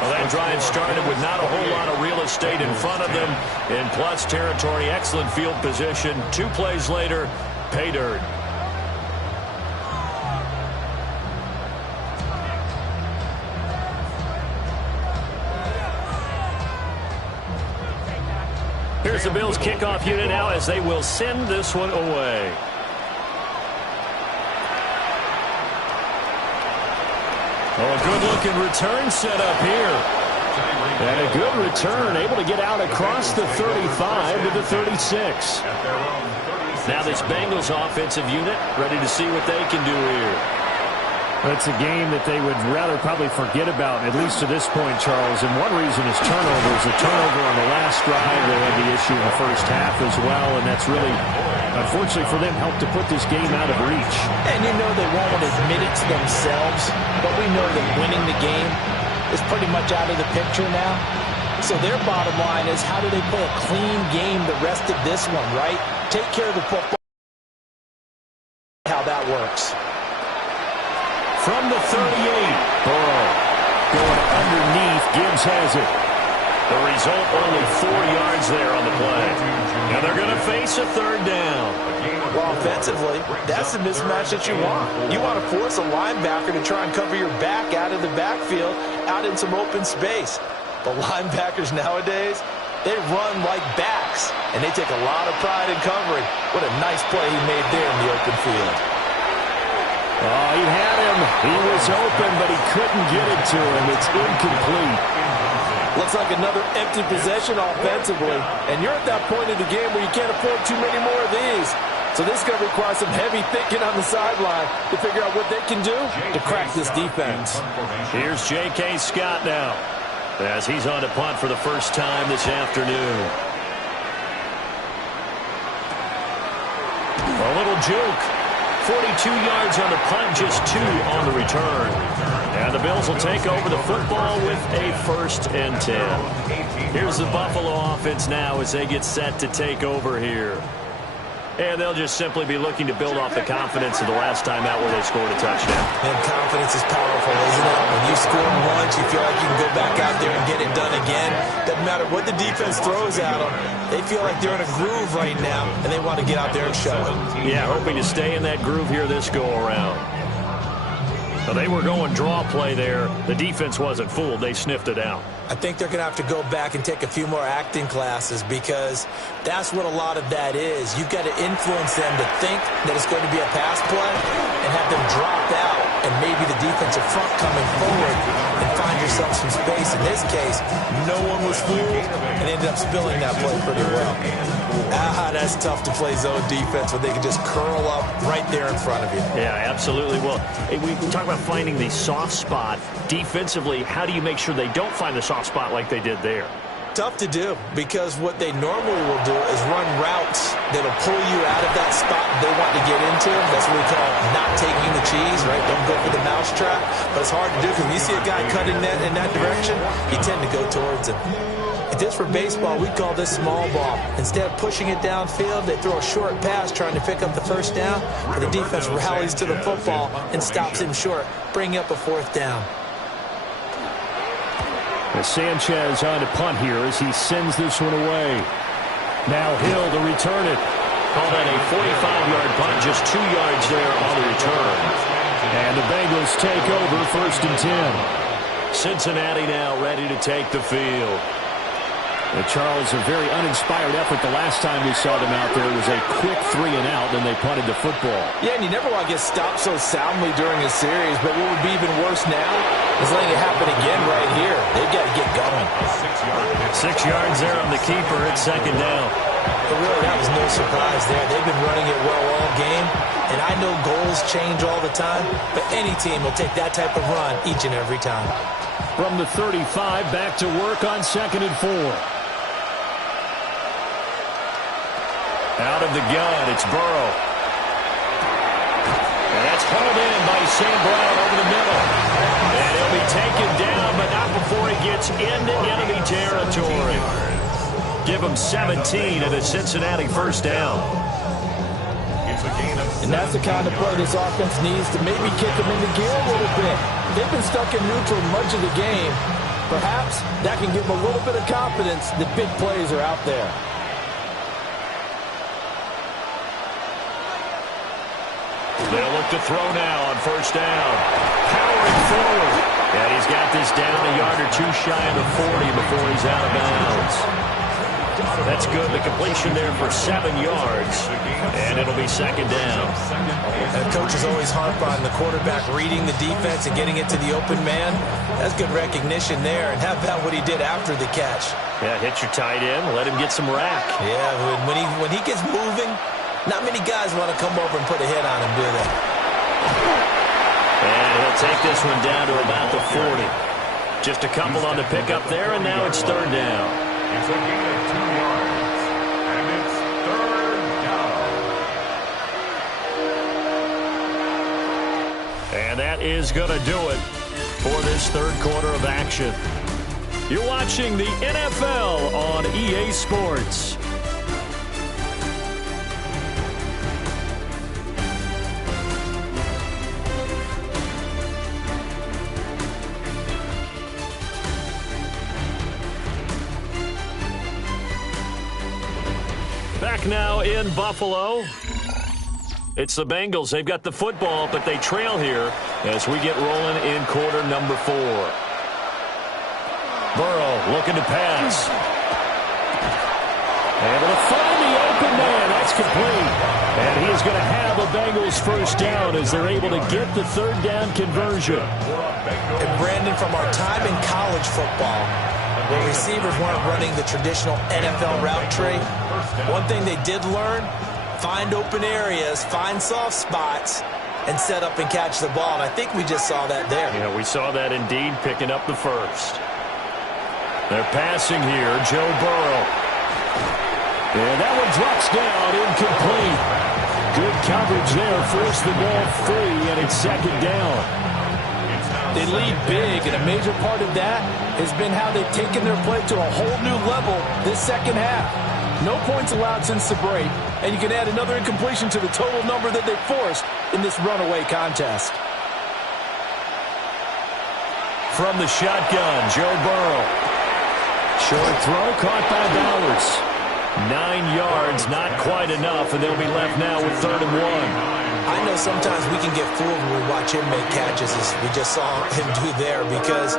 Well, that drive started with not a whole lot of real estate in front of them. In plus territory, excellent field position. 2 plays later, pay dirt. Here's the Bills kickoff unit now as they will send this one away. Oh, a good-looking return set up here. And a good return, able to get out across the 35 to the 36. Now this Bengals offensive unit ready to see what they can do here. It's a game that they would rather probably forget about, at least to this point, Charles. And one reason is turnovers. A turnover on the last drive. They had the issue in the first half as well, and that's really, unfortunately for them, helped to put this game out of reach. And you know they won't admit it to themselves, but we know that winning the game is pretty much out of the picture now. So their bottom line is, how do they play a clean game the rest of this one, right? Take care of the football. How that works. From the 38, Burrow going underneath. Gibbs has it. The result, only 4 yards there on the play. And they're going to face a third down. Well, offensively, that's the mismatch that you want. You want to force a linebacker to try and cover your back out of the backfield, out in some open space. The linebackers nowadays, they run like backs, and they take a lot of pride in covering. What a nice play he made there in the open field. Oh, he had him. He was open, but he couldn't get it to him. It's incomplete. Looks like another empty possession offensively. And you're at that point in the game where you can't afford too many more of these. So this is going to require some heavy thinking on the sideline to figure out what they can do to crack this defense. Here's J.K. Scott now, as he's on to punt for the first time this afternoon. A little juke. 42 yards on the punt, just 2 on the return. And the Bills will take over the football with a 1st and 10. Here's the Buffalo offense now as they get set to take over here. And they'll just simply be looking to build off the confidence of the last time out where they scored a touchdown. And confidence is powerful, isn't it? When you score once, you feel like you can go back out there and get it done again. Doesn't matter what the defense throws at them. They feel like they're in a groove right now, and they want to get out there and show it. Yeah, hoping to stay in that groove here this go-around. So they were going draw play there. The defense wasn't fooled. They sniffed it out. I think they're going to have to go back and take a few more acting classes, because that's what a lot of that is. You've got to influence them to think that it's going to be a pass play and have them drop out and maybe the defensive front coming forward and find yourself some space. In this case, no one was fooled and ended up spilling that play pretty well. That's tough to play zone defense when they can just curl up right there in front of you. Yeah, absolutely. Well, we talk about finding the soft spot. Defensively, how do you make sure they don't find the soft spot like they did there? Tough to do, because what they normally will do is run routes that'll pull you out of that spot they want to get into. That's what we call not taking the cheese, right? Don't go for the mousetrap. But it's hard to do because when you see a guy cutting that in that direction, you tend to go towards him. If this were baseball, we'd call this small ball. Instead of pushing it downfield, they throw a short pass trying to pick up the first down, but the defense rallies to the football and stops him short, bringing up a fourth down. Sanchez on to punt here as he sends this one away. Now Hill to return it. Call that a 45-yard punt, just 2 yards there on the return. And the Bengals take over 1st and 10. Cincinnati now ready to take the field. Charles, a very uninspired effort the last time we saw them out there. It was a quick 3 and out, then they punted the football. Yeah, and you never want to get stopped so soundly during a series, but what would be even worse now is letting it happen again right here. They've got to get going. 6 yards there on the keeper at 2nd down. But really, that was no surprise there. They've been running it well all game, and I know goals change all the time, but any team will take that type of run each and every time. From the 35, back to work on 2nd and 4. Out of the gun, it's Burrow. And that's hauled in by St. Brown over the middle. And he'll be taken down, but not before he gets into enemy territory. Give him 17 at a Cincinnati 1st down. And that's the kind of play this offense needs to maybe kick them into gear a little bit. They've been stuck in neutral much of the game. Perhaps that can give them a little bit of confidence that big plays are out there. They'll look to throw now on 1st down. Powering forward. And he's got this down a yard or 2 shy of the 40 before he's out of bounds. That's good. The completion there for 7 yards. And it'll be 2nd down. And coaches always harp on the quarterback reading the defense and getting it to the open man. That's good recognition there. And how about what he did after the catch? Yeah, hit your tight end. Let him get some rack. Yeah, when he gets moving, not many guys want to come over and put a hit on him, do they? And he'll take this one down to about the 40. Just a couple on the pickup there, and now it's 3rd down. It's a gain of 2 yards, and it's 3rd down. And that is going to do it for this 3rd quarter of action. You're watching the NFL on EA Sports. Back now in Buffalo. It's the Bengals. They've got the football, but they trail here as we get rolling in quarter number 4. Burrow looking to pass. Able to find the open man. That's complete. And he is going to have a Bengals 1st down as they're able to get the 3rd down conversion. And Brandon, from our time in college football, where receivers weren't running the traditional NFL route tree, one thing they did learn, find open areas, find soft spots, and set up and catch the ball. And I think we just saw that there. Yeah, we saw that indeed, picking up the 1st. They're passing here, Joe Burrow. And that one drops down, incomplete. Good coverage there, forced the ball free, and it's 2nd down. They lead big, and a major part of that has been how they've taken their play to a whole new level this 2nd half. No points allowed since the break, and you can add another incompletion to the total number that they've forced in this runaway contest. From the shotgun, Joe Burrow. Short throw caught by Bowers. 9 yards, not quite enough, and they'll be left now with 3rd and 1. I know sometimes we can get fooled when we watch him make catches, as we just saw him do there, because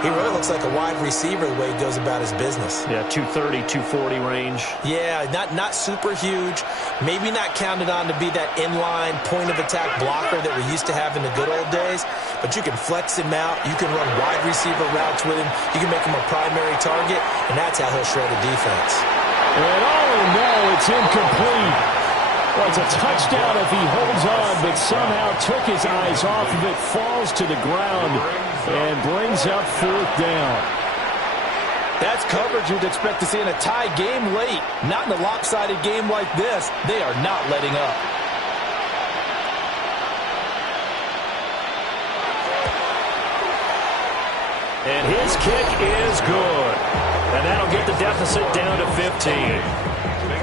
he really looks like a wide receiver the way he goes about his business. Yeah, 230, 240 range. Yeah, not super huge. Maybe not counted on to be that inline point-of-attack blocker that we used to have in the good old days, but you can flex him out. You can run wide receiver routes with him. You can make him a primary target, and that's how he'll shred a defense. And oh, no, it's incomplete. Well, it's a touchdown if he holds on, but somehow took his eyes off of it, falls to the ground, and brings up fourth down. That's coverage you'd expect to see in a tie game late. Not in a lopsided game like this. They are not letting up. And his kick is good. And that'll get the deficit down to 15.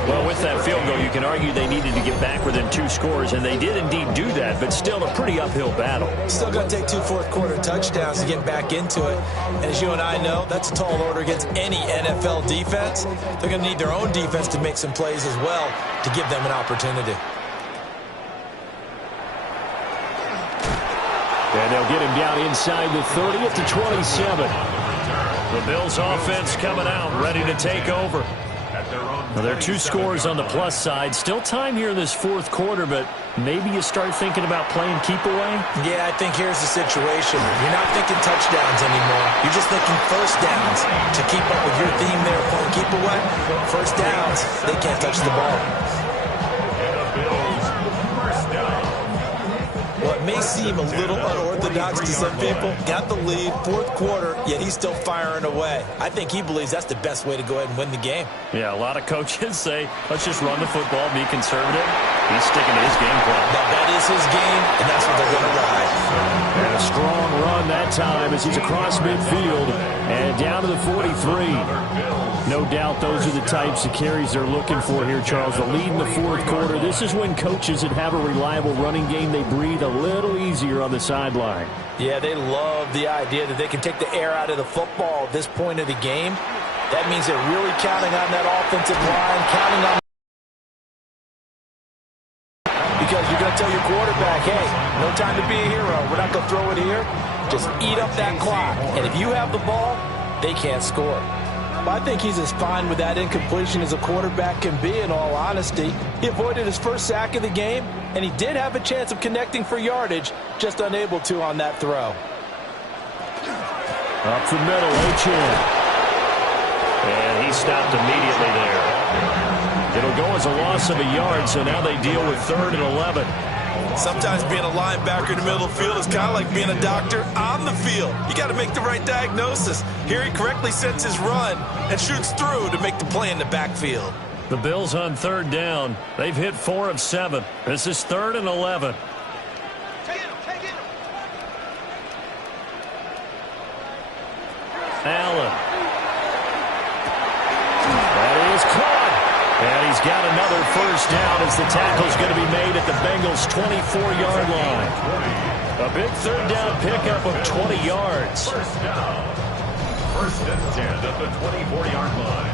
Well, with that field goal, you can argue they needed to get back within 2 scores, and they did indeed do that, but still a pretty uphill battle. Still going to take 2 fourth-quarter touchdowns to get back into it. And as you and I know, that's a tall order against any NFL defense. They're going to need their own defense to make some plays as well to give them an opportunity. And they'll get him down inside the 30 at the 27. The Bills offense coming out, ready to take over. Well, there are 2 scores on the plus side. Still time here in this fourth quarter, but maybe you start thinking about playing keep away? Yeah, I think here's the situation. You're not thinking touchdowns anymore. You're just thinking first downs. To keep up with your theme there, playing keep away, first downs, they can't touch the ball. What may seem a little unorthodox to some people, got the lead, fourth quarter, yet he's still firing away. I think he believes that's the best way to go ahead and win the game. Yeah, a lot of coaches say, let's just run the football, be conservative. He's sticking to his game plan. That is his game, and that's what they're going to ride. And a strong run that time as he's across midfield and down to the 43. No doubt those are the types of carries they're looking for here, Charles. The lead in the fourth quarter. This is when coaches that have a reliable running game, they breathe a little easier on the sideline. Yeah, they love the idea that they can take the air out of the football at this point of the game. That means they're really counting on that offensive line, counting on because you're going to tell your quarterback, hey, no time to be a hero. We're not going to throw it here. Just eat up that clock. And if you have the ball, they can't score. I think he's as fine with that incompletion as a quarterback can be, in all honesty. He avoided his first sack of the game, and he did have a chance of connecting for yardage, just unable to on that throw. Up the middle, H.N. And he stopped immediately there. It'll go as a loss of a yard, so now they deal with 3rd and 11. Sometimes being a linebacker in the middle of the field is kind of like being a doctor on the field. You got to make the right diagnosis. Here he correctly sets his run and shoots through to make the play in the backfield. The Bills on 3rd down. They've hit 4 of 7. This is 3rd and 11. Allen. That is caught. And he's got another first down as the tackle's going to be made at the Bengals' 24-yard line. A big 3rd down pickup of 20 yards. First down. 1st and 10 at the 24-yard line.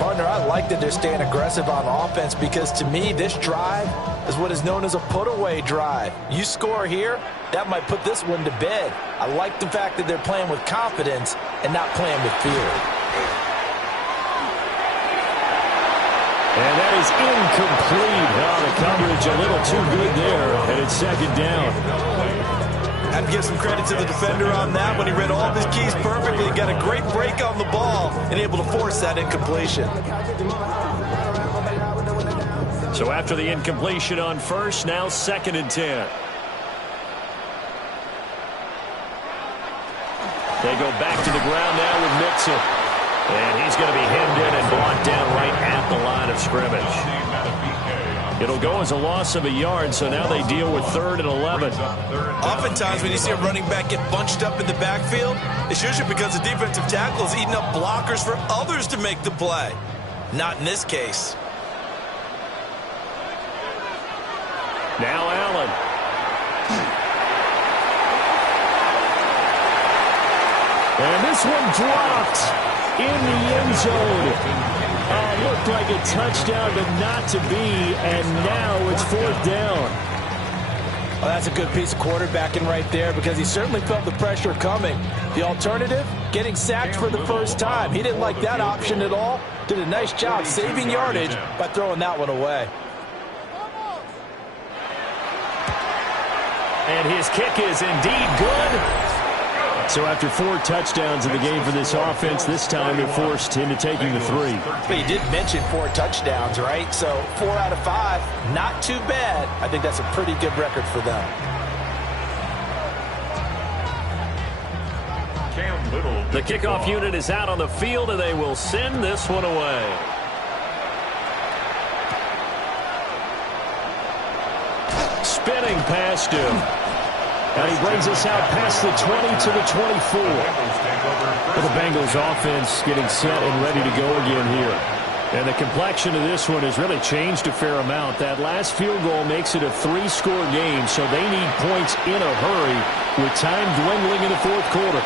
Partner, I like that they're staying aggressive on offense because to me this drive is what is known as a put-away drive. You score here, that might put this one to bed. I like the fact that they're playing with confidence and not playing with fear. And that is incomplete. Oh, the coverage a little too good there, and it's 2nd down. I'd give some credit to the defender on that when he read all of his keys perfectly, got a great break on the ball, and able to force that incompletion. So after the incompletion on first, now 2nd and 10. They go back to the ground now with Mixon. And he's going to be hemmed in and brought down right at the line of scrimmage. It'll go as a loss of a yard, so now they deal with 3rd and 11. Oftentimes when you see a running back get bunched up in the backfield, it's usually because the defensive tackle is eating up blockers for others to make the play. Not in this case. Now Allen. And this one dropped in the end zone. Look looked like a touchdown, but not to be, and now it's fourth down. Well, that's a good piece of quarterbacking right there because he certainly felt the pressure coming. The alternative, getting sacked for the first time. He didn't like that option at all. Did a nice job saving yardage by throwing that one away. And his kick is indeed good. So after 4 touchdowns in the game for this offense, this time they're forced into taking the 3. But you did mention 4 touchdowns, right? So 4 out of 5, not too bad. I think that's a pretty good record for them. The kickoff unit is out on the field, and they will send this one away. Spinning past him. And he brings us out past the 20 to the 24. For the Bengals offense getting set and ready to go again here. And the complexion of this one has really changed a fair amount. That last field goal makes it a 3-score game, so they need points in a hurry with time dwindling in the fourth quarter.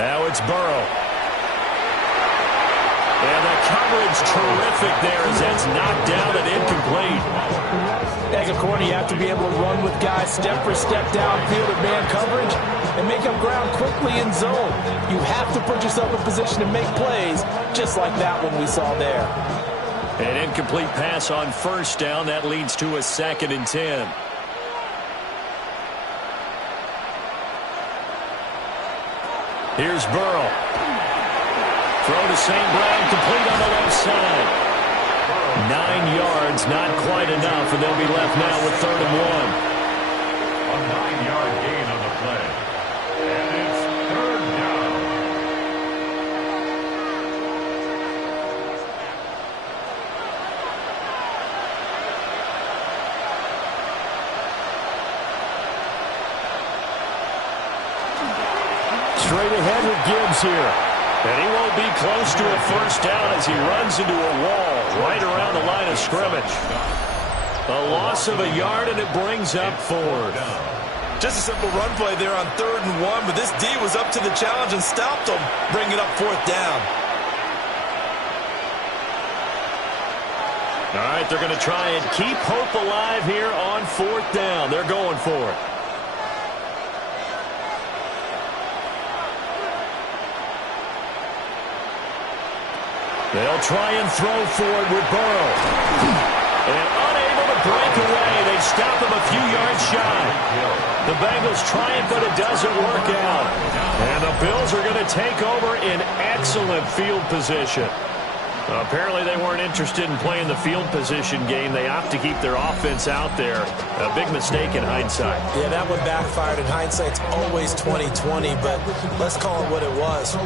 Now it's Burrow. And the coverage terrific there as that's knocked down and incomplete. As a corner, you have to be able to run with guys step for step downfield at man coverage and make up ground quickly in zone. You have to put yourself in position to make plays just like that one we saw there. An incomplete pass on first down. That leads to a 2nd and 10. Here's Burrow. Throw to St. Brown, complete on the left side. 9 yards, not quite enough, and they'll be left now with 3rd and 1. A 9-yard gain on the play. And it's 3rd down. Straight ahead with Gibbs here. And he won't be close to a first down as he runs into a wall right around the line of scrimmage. A loss of a yard, and it brings up 4th. Just a simple run play there on 3rd and 1, but this D was up to the challenge and stopped him, bringing up 4th down. All right, they're going to try and keep hope alive here on 4th down. They're going for it. They'll try and throw for it with Burrow. And unable to break away. They stop him a few yards shy. The Bengals try it, but it doesn't work out. And the Bills are going to take over in excellent field position. Apparently they weren't interested in playing the field position game. They opt to keep their offense out there. A big mistake in hindsight. Yeah, that one backfired. In hindsight's always 20/20, but let's call it what it was.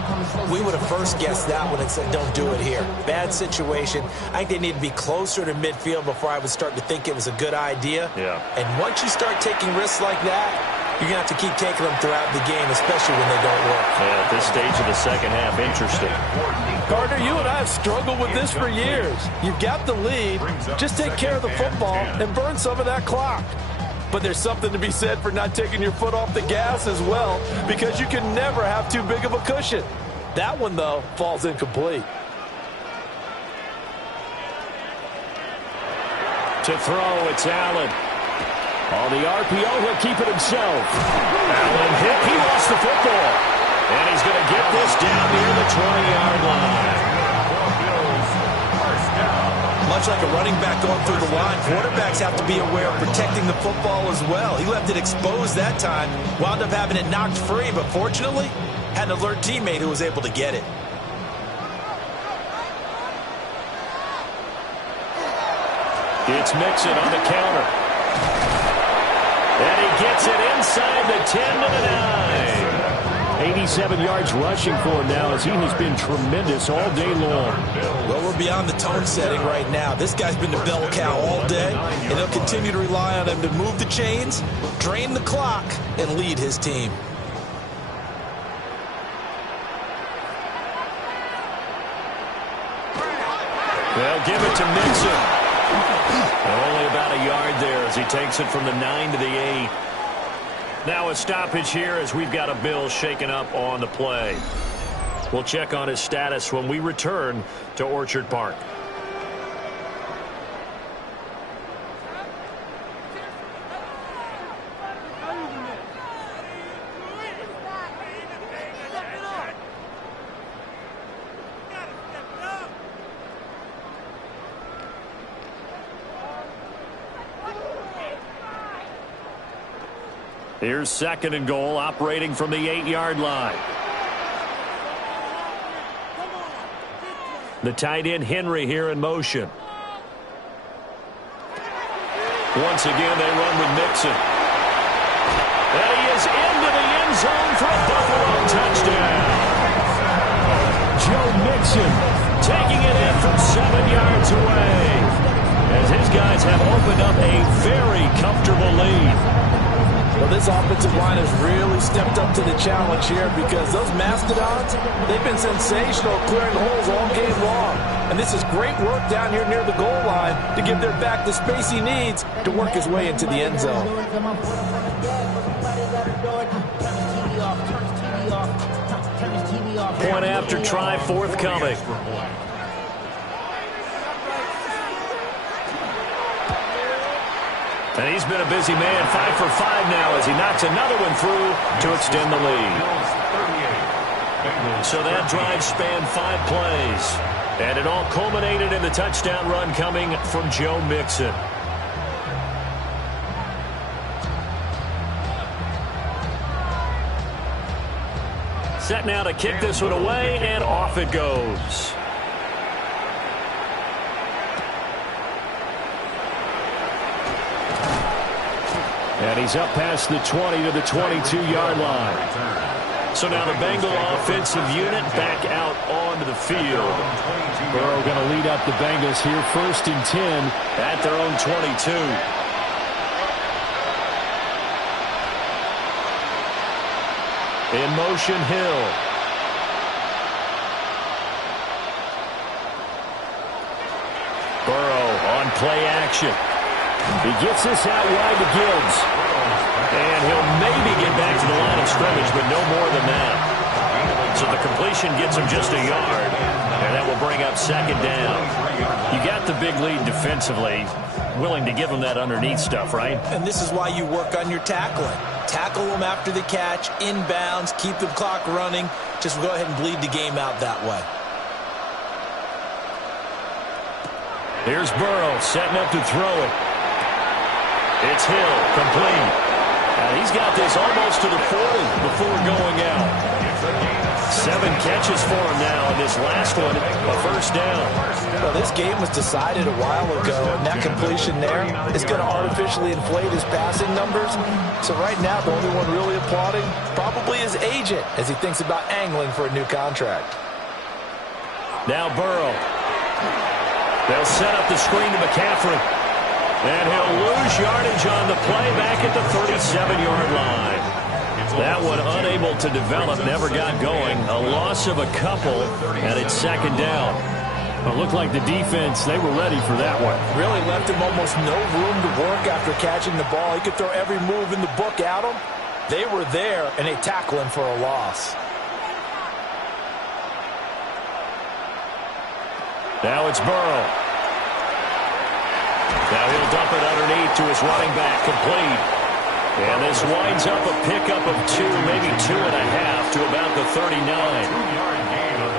We would have first guessed that one and said, don't do it here. Bad situation. I think they need to be closer to midfield before I would start to think it was a good idea. Yeah. And once you start taking risks like that, you're going to have to keep taking them throughout the game, especially when they don't work. Yeah, at this stage of the second half, interesting. Gardner, you and I have struggled with this for years. You've got the lead. Just take care of the football and burn some of that clock. But there's something to be said for not taking your foot off the gas as well, because you can never have too big of a cushion. That one, though, falls incomplete. To throw, it's Allen. On the RPO, he'll keep it himself. Allen hit, he lost the football. And he's going to get this down near the 20-yard line. Much like a running back going through the line, quarterbacks have to be aware of protecting the football as well. He left it exposed that time, wound up having it knocked free, but fortunately, had an alert teammate who was able to get it. It's Mixon on the counter. And he gets it inside the 10 to the 9. 87 yards rushing for him now as he has been tremendous all day long. Well, we're beyond the tone setting right now. This guy's been the bell cow all day, and they'll continue to rely on him to move the chains, drain the clock, and lead his team. They'll give it to Mixon. Only about a yard there as he takes it from the 9 to the 8. Now a stoppage here as we've got a Bill shaken up on the play. We'll check on his status when we return to Orchard Park. Here's 2nd and goal, operating from the 8-yard line. The tight end Henry here in motion. Once again, they run with Mixon. And he is into the end zone for a Buffalo touchdown. Joe Mixon taking it in from 7 yards away, as his guys have opened up a very comfortable lead. Well, this offensive line has really stepped up to the challenge here because those Mastodons, they've been sensational clearing holes all game long. And this is great work down here near the goal line to give their back the space he needs to work his way into the end zone. Point after try forthcoming. And he's been a busy man, 5 for 5 now as he knocks another one through to extend the lead. So that drive spanned 5 plays. And it all culminated in the touchdown run coming from Joe Mixon. Set now to kick this one away, and off it goes. And he's up past the 20 to the 22-yard line. So now the Bengal offensive unit back out onto the field. Burrow going to lead up the Bengals here, 1st and 10 at their own 22. In motion, Hill. Burrow on play action. He gets this out wide to Gibbs. And he'll maybe get back to the line of scrimmage, but no more than that. So the completion gets him just a yard, and that will bring up 2nd down. You got the big lead defensively, willing to give him that underneath stuff, right? And this is why you work on your tackling. Tackle them after the catch, inbounds, keep the clock running. Just go ahead and bleed the game out that way. Here's Burrow setting up to throw it. It's Hill, complete. And he's got this almost to the 40 before going out. 7 catches for him now, and this last one, a 1st down. Well, this game was decided a while ago, and that completion there is going to artificially inflate his passing numbers. So right now, the only one really applauding probably his agent as he thinks about angling for a new contract. Now Burrow. They'll set up the screen to McCaffrey. And he'll lose yardage on the play back at the 37-yard line. That one unable to develop, never got going. A loss of a couple, and it's 2nd down. It looked like the defense, they were ready for that one. Really left him almost no room to work after catching the ball. He could throw every move in the book at him. They were there, and they tackle him for a loss. Now it's Burrow. Now he'll dump it underneath to his running back, complete. And this winds up a pickup of 2, maybe 2.5 to about the 39.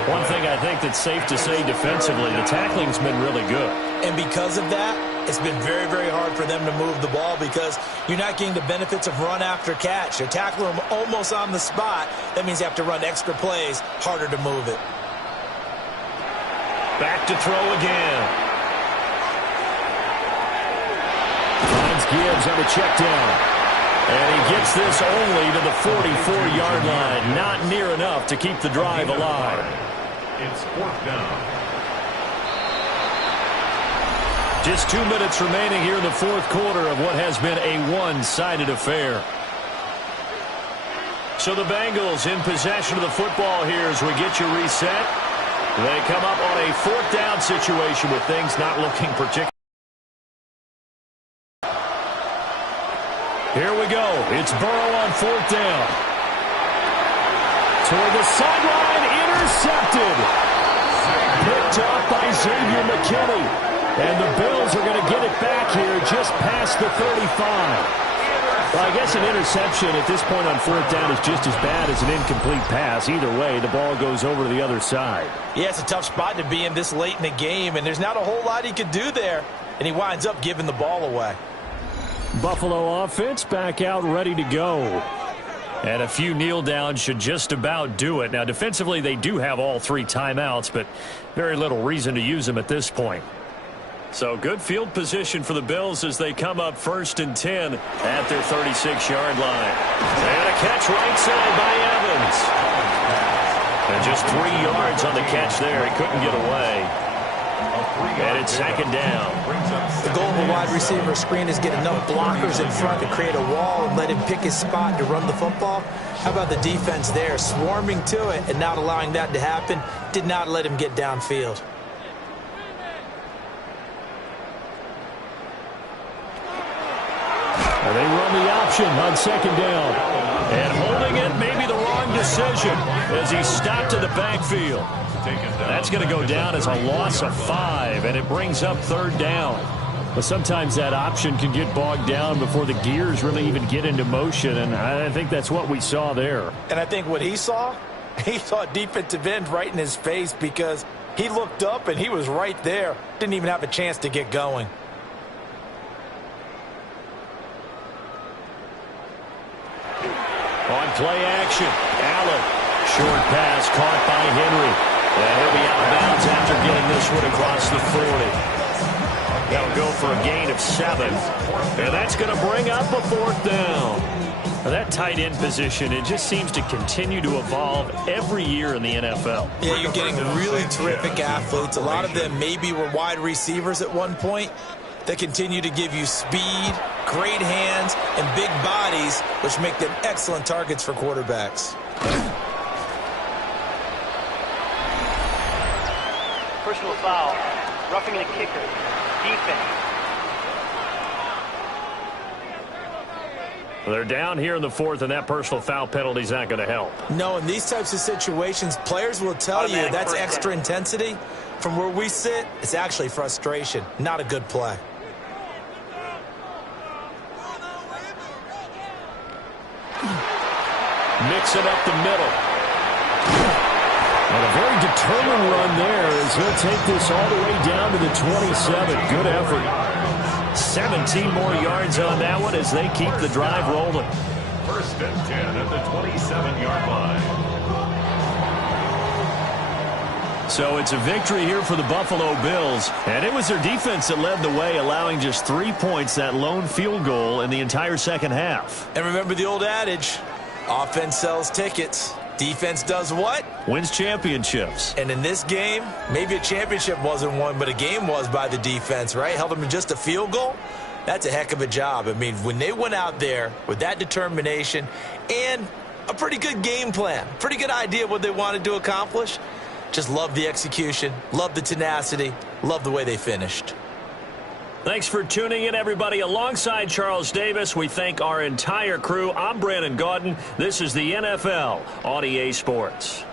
One thing I think that's safe to say defensively, the tackling's been really good. And because of that, it's been very, very hard for them to move the ball because you're not getting the benefits of run after catch. You're tackling them almost on the spot. That means you have to run extra plays, harder to move it. Back to throw again. Finds Gibbs on the check down. And he gets this only to the 44-yard line. Not near enough to keep the drive alive. It's 4th down. Just 2 minutes remaining here in the 4th quarter of what has been a one-sided affair. So the Bengals in possession of the football here as we get you reset. They come up on a 4th down situation with things not looking particularly. Here we go. It's Burrow on 4th down. Toward the sideline, intercepted. Picked up by Xavier McKinney. And the Bills are going to get it back here just past the 35. Well, I guess an interception at this point on 4th down is just as bad as an incomplete pass. Either way, the ball goes over to the other side. Yeah, it's a tough spot to be in this late in the game, and there's not a whole lot he could do there. And he winds up giving the ball away. Buffalo offense back out ready to go. And a few kneel downs should just about do it. Now, defensively, they do have all 3 timeouts, but very little reason to use them at this point. So good field position for the Bills as they come up 1st and 10 at their 36-yard line. And a catch right side by Evans. And just 3 yards on the catch there. He couldn't get away. And it's 2nd down. The goal of a wide receiver screen is get enough blockers in front to create a wall and let him pick his spot to run the football. How about the defense there, swarming to it and not allowing that to happen? Did not let him get downfield. And they run the option on 2nd down. And holding it may be the wrong decision as he stopped in the backfield. That's going to go down as a loss of 5, and it brings up 3rd down. But sometimes that option can get bogged down before the gears really even get into motion, and I think that's what we saw there. And I think what he saw a defensive end right in his face because he looked up and he was right there. Didn't even have a chance to get going. On play action, Allen. Short pass caught by Henry. And he'll be out of bounds after getting this one across the 40. That'll go for a gain of 7. And that's going to bring up a 4th down. Now that tight end position, it just seems to continue to evolve every year in the NFL. Yeah, you're getting really terrific athletes. A lot of them maybe were wide receivers at one point. They continue to give you speed, great hands, and big bodies, which make them excellent targets for quarterbacks. Personal foul, roughing the kicker, defense. Well, they're down here in the 4th, and that personal foul penalty is not going to help. No, in these types of situations, players will tell you that's extra intensity. From where we sit, it's actually frustration, not a good play. Mix it up the middle. And a very determined run there as he'll take this all the way down to the 27. Good effort. 17 more yards on that one as they keep the drive rolling. 1st and 10 at the 27-yard line. So it's a victory here for the Buffalo Bills. And it was their defense that led the way, allowing just 3 points, that lone field goal in the entire 2nd half. And remember the old adage, offense sells tickets. Defense does what? Wins championships. And in this game, maybe a championship wasn't won, but a game was by the defense, right? Held them to just a field goal. That's a heck of a job. I mean, when they went out there with that determination and a pretty good game plan, pretty good idea what they wanted to accomplish, just love the execution, love the tenacity, love the way they finished. Thanks for tuning in, everybody. Alongside Charles Davis, we thank our entire crew. I'm Brandon Gaudin. This is the NFL on EA Sports.